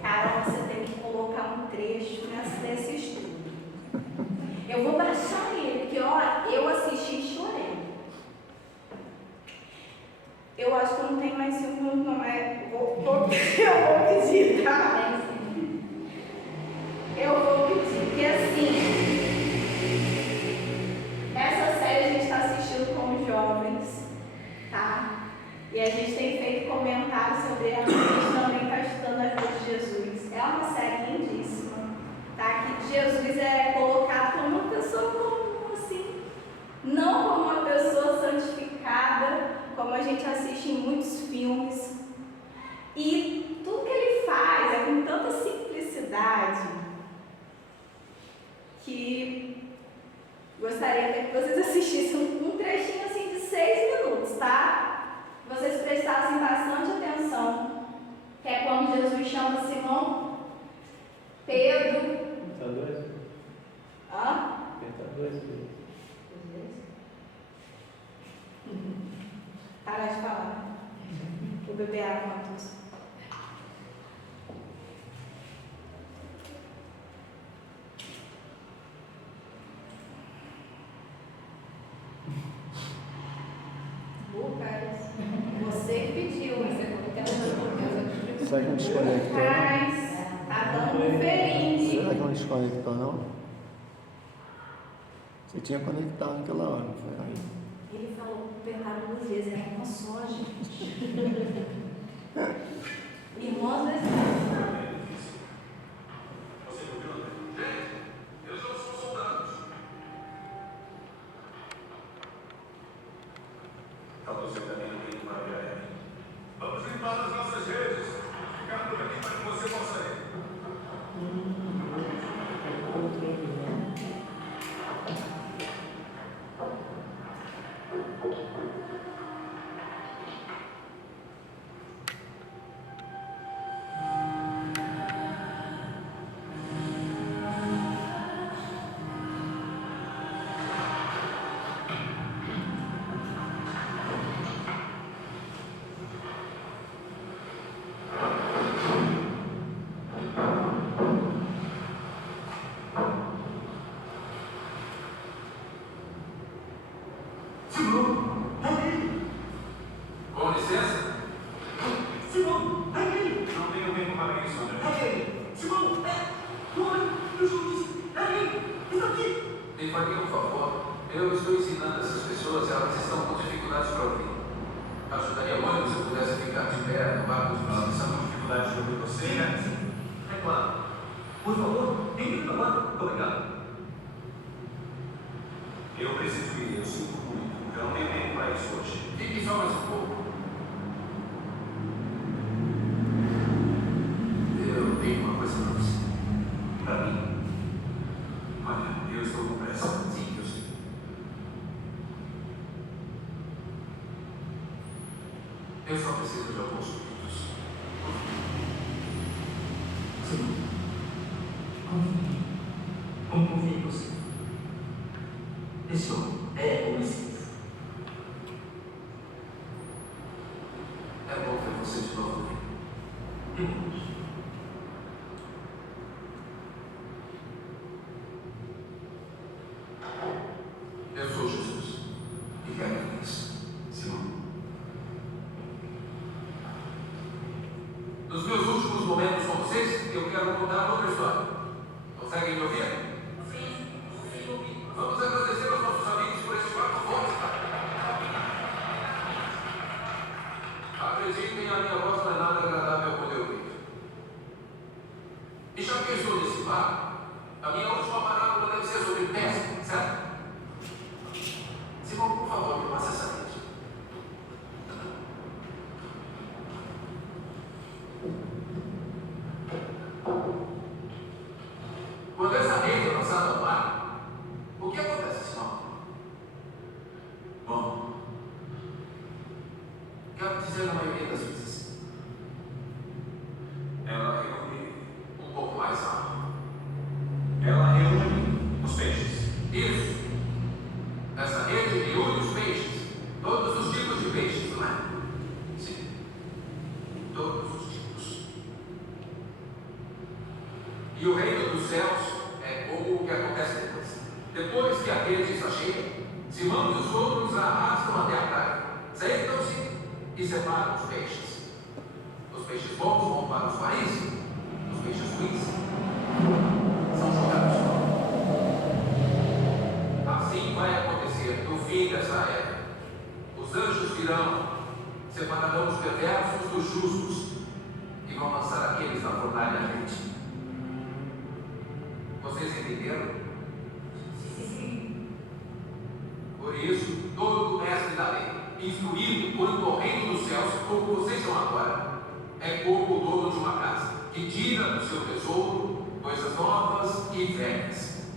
Carol, você tem que colocar um trecho desse estudo. Eu vou baixar ele, porque ó, eu assisti e chorei. Eu acho que eu não tenho mais 5 minutos, não, mas eu vou pedir, tá? Eu vou pedir, porque assim, essa série a gente está assistindo com os jovens, tá? E a gente tem feito comentários sobre ela, a gente também está estudando a vida de Jesus. É uma série lindíssima, tá? Que Jesus é colocado como uma pessoa comum, assim, não como uma pessoa santificada, como a gente assiste em muitos filmes. E tudo que ele faz é com tanta simplicidade que gostaria até que vocês assistissem um trechinho assim de 6 minutos, tá? Vocês prestassem bastante atenção, que é quando Jesus chama Simão, Pedro. Dois. Hã? Para de falar. Vou beber água, Matheus. Lucas, você que pediu, você Será que não desconectou? Lucas, tá dando diferente. Será que não desconectou, não? Você tinha conectado naquela hora, não foi? Aí. Ele falou pecado 2 vezes, era uma só, gente. Irmãos, Eles não são soldados. Faltou seu caminho aqui para a guerra. Vamos limpar as nossas redes. Ficar por aqui para que você possa ir. Me faria um favor. Eu estou ensinando essas pessoas, elas estão com dificuldades para ouvir. Ajudaria muito se eu pudesse ficar de pé no barco de vocês. Estão com dificuldade de ouvir você? Sim. É claro. Por favor, entre no barco. Obrigado. Eu preciso ir, eu sinto muito. Eu não tenho tempo para isso hoje. Fique só mais um pouco. Eu tenho uma coisa para você. Para mim. Olha, eu estou com pressa. Sim, eu sei. Eu só preciso de alguns minutos. Sim. Confie em você. Isso é coincidência. É bom ver você de novo. Eu sou Jesus. E quero isso. Senhor. Nos meus últimos momentos com vocês, eu quero contar outra história. Conseguem me ouvir? Sim, consigo ouvir. Vamos agradecer aos nossos amigos por esse quarto forte. Acreditem, a minha voz não é nada agradável quando eu grito. E já que eu estou nesse bar, a minha última parábola deve ser sobre pesca, certo? Simão, por favor, me passe essa rede. Quando essa rede é lançada ao mar, o que acontece, Simão? Bom, quero dizer na maioria das vezes, ela reúne um pouco mais alto. Ela reúne os peixes. Isso. Essa rede reúne os peixes. Todos os tipos de peixes, não é? Sim. Todos os tipos. E o reino dos céus é como o que acontece depois. Depois que a rede está cheia, Simão e os outros a arrastam até a praia. Sentam-se e separam os peixes. Os peixes bons vão para os países. Os peixes ruins são jogados fora. Assim vai acontecer no fim dessa era. Os anjos virão, separarão os perversos dos justos e vão lançar aqueles na fornalha ardente. Vocês entenderam? Sim. Por isso, todo mestre da lei, instruído quanto ao reino dos céus, como vocês são agora, é como o dono de uma casa, que tira do seu tesouro coisas novas e velhas.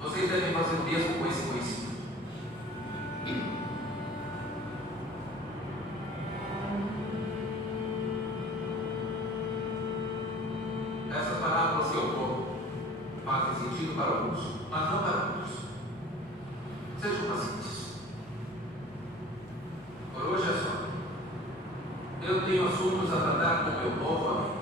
Vocês devem fazer o mesmo com esse conhecimento. Essas parábolas que eu conto fazem sentido para alguns, mas não para todos. Sejam pacientes. Por hoje é só. Eu tenho assuntos a tratar com meu novo amigo.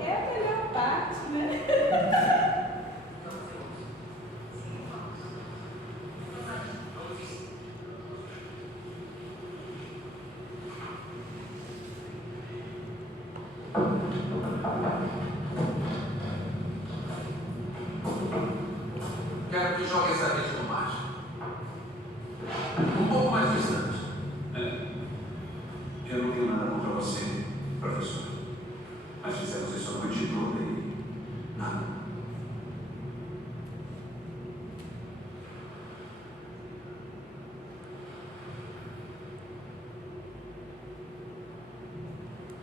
É a melhor parte, né? Quero que jogue essa rede no mar. Um pouco mais distante. Eu não tenho nada contra você, professor. Mas fizemos isso a noite toda e nada.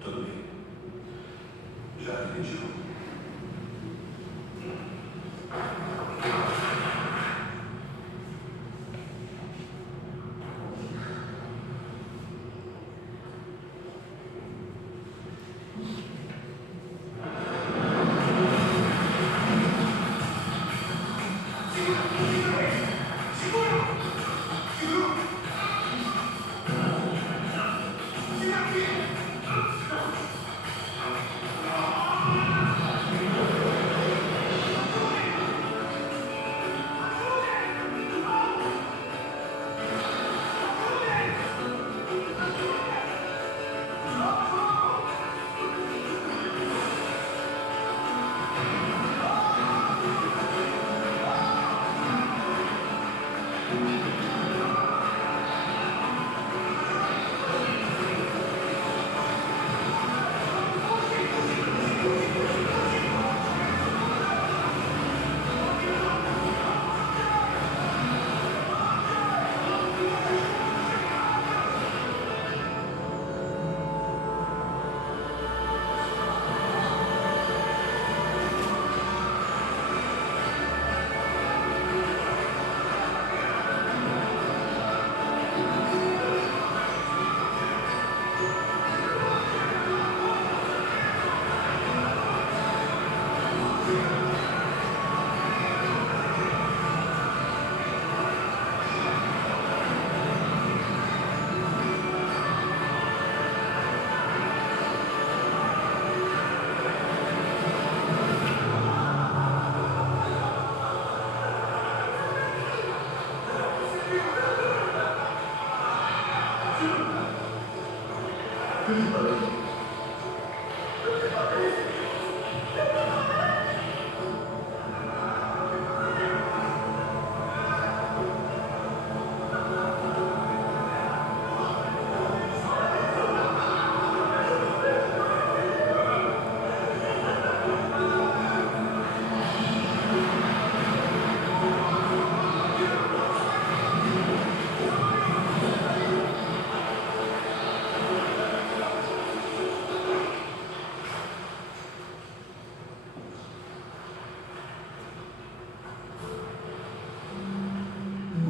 Tudo bem. Já entendi.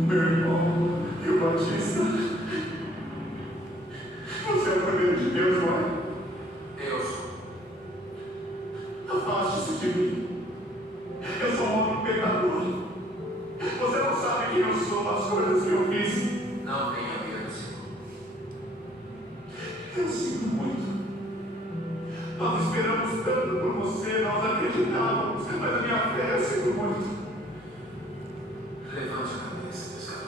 Meu irmão, Rio Batista, você é o Cordeiro de Deus, não é? Eu sou. Afaste-se de mim. Eu sou um homem pecador. Você não sabe quem eu sou, as coisas que eu fiz. Não tenha medo, Senhor. Eu sinto muito. Nós esperamos tanto por você, nós acreditávamos, mas a minha fé eu sinto muito. Levante a cabeça, pescador.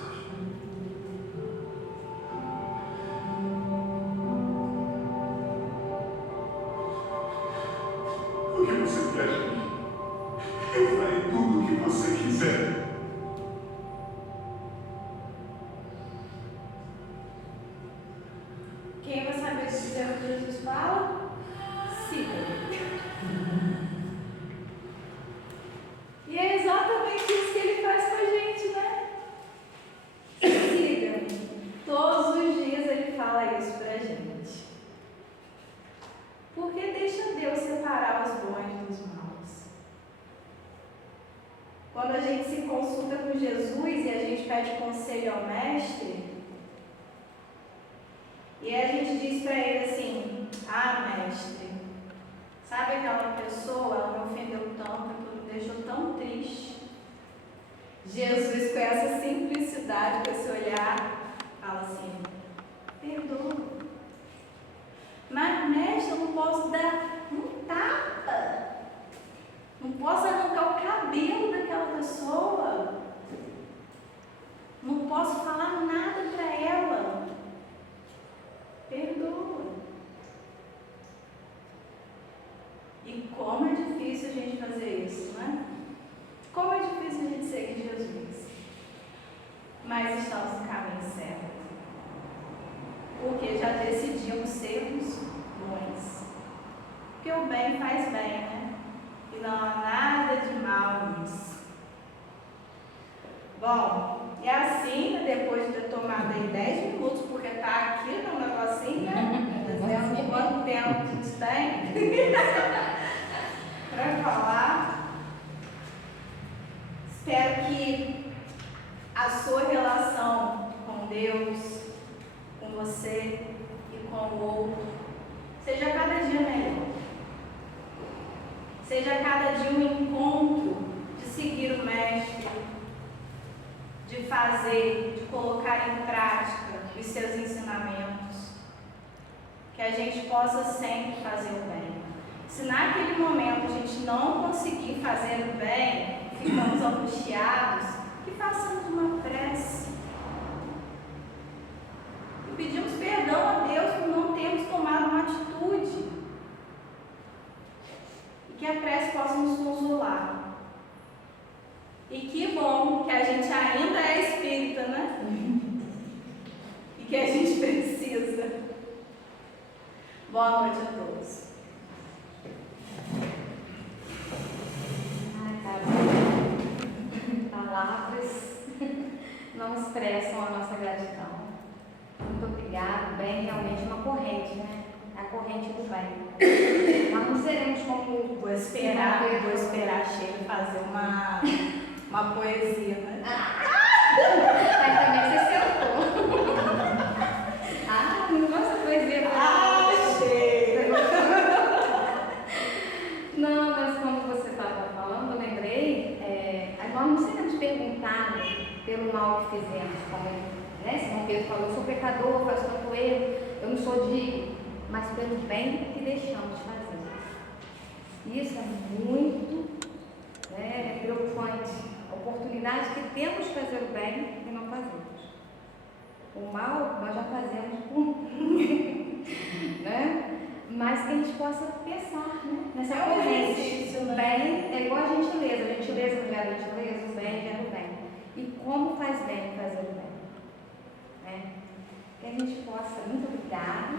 O que você quer de mim? Eu farei tudo o que você quiser. Quem vai saber dizer o que Jesus fala? Siga. E é exatamente isso que ele faz com a gente, né? Siga-me. Todos os dias ele fala isso pra gente. Porque deixa Deus separar os bons dos maus. Quando a gente se consulta com Jesus e a gente pede conselho ao Mestre, e aí a gente diz para ele assim: ah, Mestre, sabe aquela pessoa, ela me ofendeu tanto, aquilo me deixou tão triste. Jesus, com essa simplicidade, com esse olhar, fala assim: perdoa. Mas, Mestre, eu não posso dar um tapa, não posso arrancar o cabelo daquela pessoa, não posso falar nada para ela. Perdoa. E como é difícil a gente fazer isso, né? Como é difícil a gente seguir Jesus. Mas estamos no caminho certo. Porque já decidimos sermos bons. Porque o bem faz bem, né? E não há nada de mal nisso. Bom, e assim, depois de ter tomado aí 10 minutos, porque tá aqui no negocinho, né? Dizendo quanto tempo a gente tem para falar. Espero que a sua relação com Deus, com você e com o outro, seja cada dia melhor. Seja cada dia um encontro de seguir o Mestre, de fazer, de colocar em prática os seus ensinamentos, que a gente possa sempre fazer o bem. Se naquele momento a gente não conseguir fazer o bem, ficamos angustiados, que façamos uma prece e pedimos perdão a Deus por não termos tomado uma atitude, e que a prece possa nos consolar. E que bom que a gente ainda é espírita, né? E que a gente precisa. Boa noite a todos. Ai, cara, palavras não expressam a nossa gratidão. Muito obrigada. Bem, realmente uma corrente, né? A corrente do bem. Nós não seremos como... Vou esperar a Sheila fazer uma poesia, né? Aí também você sentou. Ah, nossa, poesia. Ah, Sheila! Não, mas como você estava falando, eu lembrei, nós não seremos perguntados pelo mal que fizemos, como Simão Pedro falou: eu sou pecador, faço tanto erro, eu não sou digno, mas pelo bem que deixamos de fazer. Isso é muito preocupante. A oportunidade que temos de fazer o bem e não fazemos. O mal nós já fazemos com né? possa pensar, né? Nessa É um corrente. exercício, O né? bem é igual a gentileza ligada à gentileza, o bem gera o bem. E como faz bem fazer o bem? Né? Que a gente possa, muito obrigada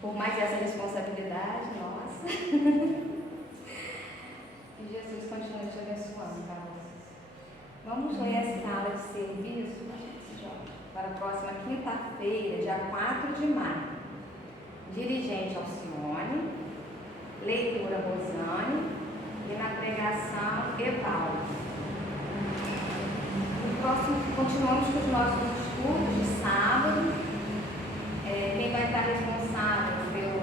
por mais essa responsabilidade nossa. E Jesus continue te abençoando, para vocês. Vamos ler a escala de serviço para a próxima quinta-feira, dia 4 de maio. Dirigente Alcione, leitura Rosane e na pregação Evaldo. No próximo, continuamos com os nossos estudos de sábado. Quem vai estar responsável pelo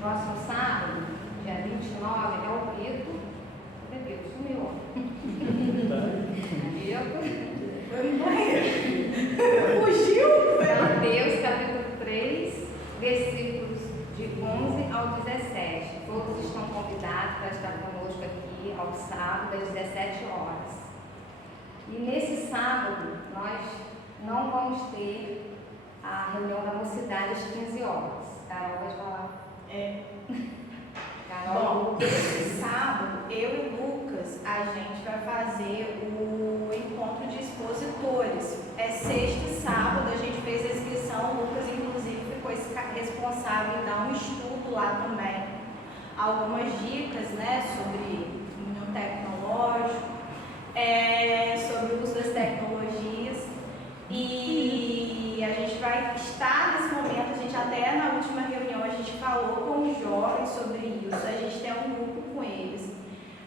próximo sábado, dia 29, é o Vitor. O Vitor sumiu. Vitor. Foi no banheiro. Fugiu? Mateus, capítulo 3, versículos de 11 ao 17. Todos estão convidados para estar conosco aqui ao sábado, às 17 horas. E nesse sábado, nós não vamos ter a reunião da mocidade às 15 horas. Carol vai falar. Carol. Bom, esse sábado, eu e Lucas, a gente vai fazer o encontro de expositores. É sexta e sábado, a gente fez a inscrição, o Lucas, inclusive, ficou responsável em dar um estudo lá também. Algumas dicas, né, sobre o tecnológico, sobre o uso das tecnologias. E a gente vai estar nesse momento, a gente até na última reunião a gente falou com os jovens sobre isso, a gente tem um grupo com eles.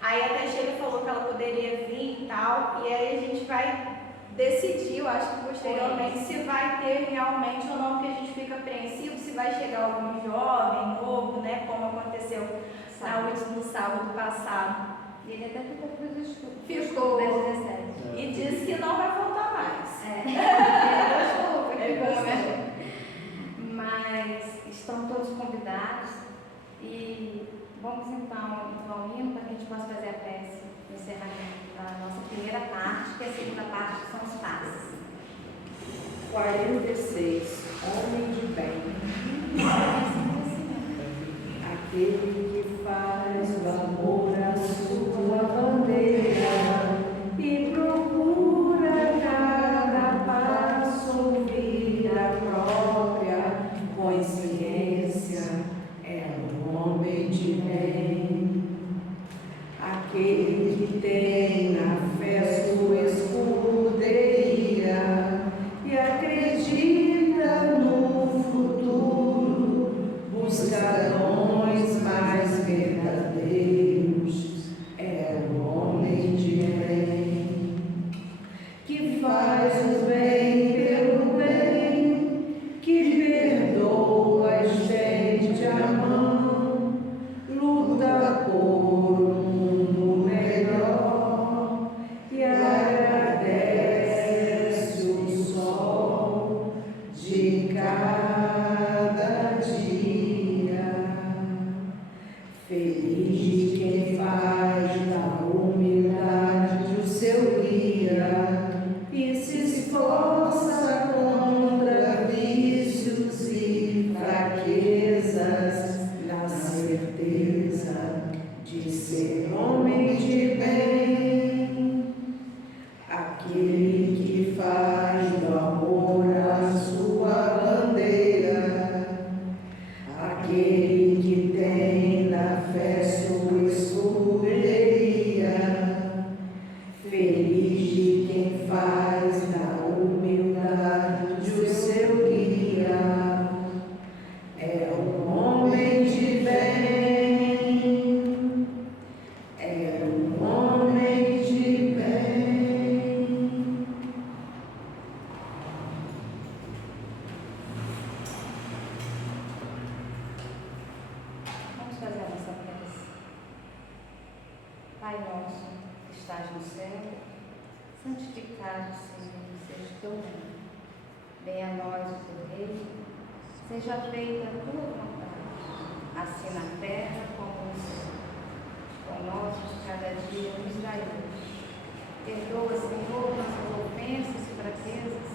Aí até a Sheila falou que ela poderia vir e tal, e aí a gente vai decidir, eu acho que posteriormente, se vai ter realmente ou não, porque a gente fica apreensivo se vai chegar algum jovem novo, né, como aconteceu no sábado passado. E ele até ficou para os estudos. Ficou. Das 17. E disse que não vai faltar mais. Mas estão todos convidados e vamos então ao hino para que a gente possa fazer a prece no encerramento da nossa primeira parte, que a segunda parte são os passos. 46. Homem de bem. Aquele que faz o amor a sua bandeira e procura cada passo ouvir a própria consciência, é um homem de bem. Aquele que tem na fé sua escuderia e acredita no futuro, busca dons mais verdadeiros, é um homem de bem, que faz o bem pelo bem, que perdoa, estende a mão, luta por um mundo melhor e agradece o sol de cada dia. Feliz de quem faz da humildade o seu guia e se esforça contra vícios e fraquezas, na certeza de ser homem de bem. Aquele que faz do amor a sua bandeira, aquele que tem na fé sua escuderia, feliz de quem faz da humildade o seu guia, é um homem de bem, é um homem de bem. Vamos fazer a nossa prece. Pai nosso, que estás no céu, santificado seja o teu nome. Venha a nós o teu reino, seja feita a tua vontade, assim na terra como no céu. O nosso de cada dia nos dai hoje. Perdoa, Senhor, nossas ofensas e fraquezas,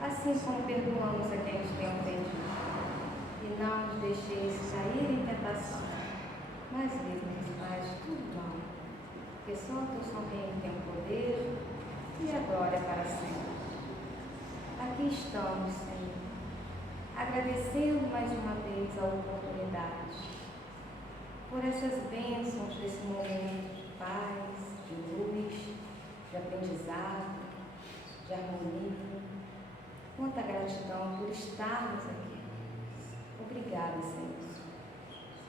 assim como perdoamos a quem nos tem ofendido. E e não nos deixeis cair em tentação, mas livra-nos, Pai, de tudo mal, porque só o teu Santo Reino tem o poder e a glória para sempre. Aqui estamos, Senhor, agradecendo mais uma vez a oportunidade, por essas bênçãos desse momento de paz, de luz, de aprendizado, de harmonia. Quanta gratidão por estarmos aqui. Obrigada, Senhor,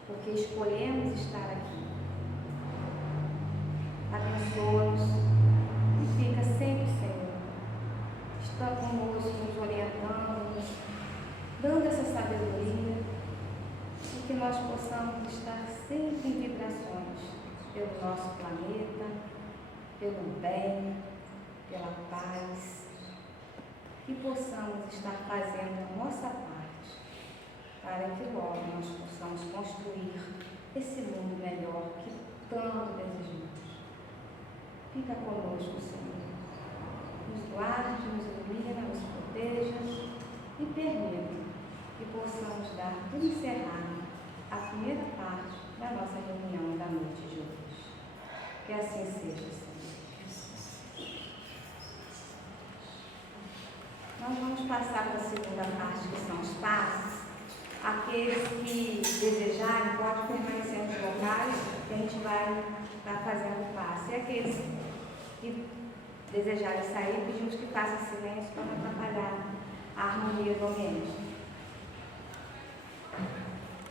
porque escolhemos estar aqui. Abençoa-nos e fica sempre, Senhor, está conosco, nos orientando, dando essa sabedoria e que nós possamos estar sempre em vibrações pelo nosso planeta, pelo bem, pela paz, que possamos estar fazendo a nossa parte para que logo nós possamos construir esse mundo melhor que tanto desejamos. Fica conosco, Senhor. Nos guarde, nos ilumina, nos proteja e permita que possamos dar por encerrada a primeira parte da nossa reunião da noite de hoje. Que assim seja, Senhor. Nós vamos passar para a segunda parte, que são os passos. Aqueles que desejarem podem permanecer nos locais, que a gente vai estar fazendo o passo. E aqueles que desejarem sair, pedimos que façam silêncio para não atrapalhar a harmonia do ambiente.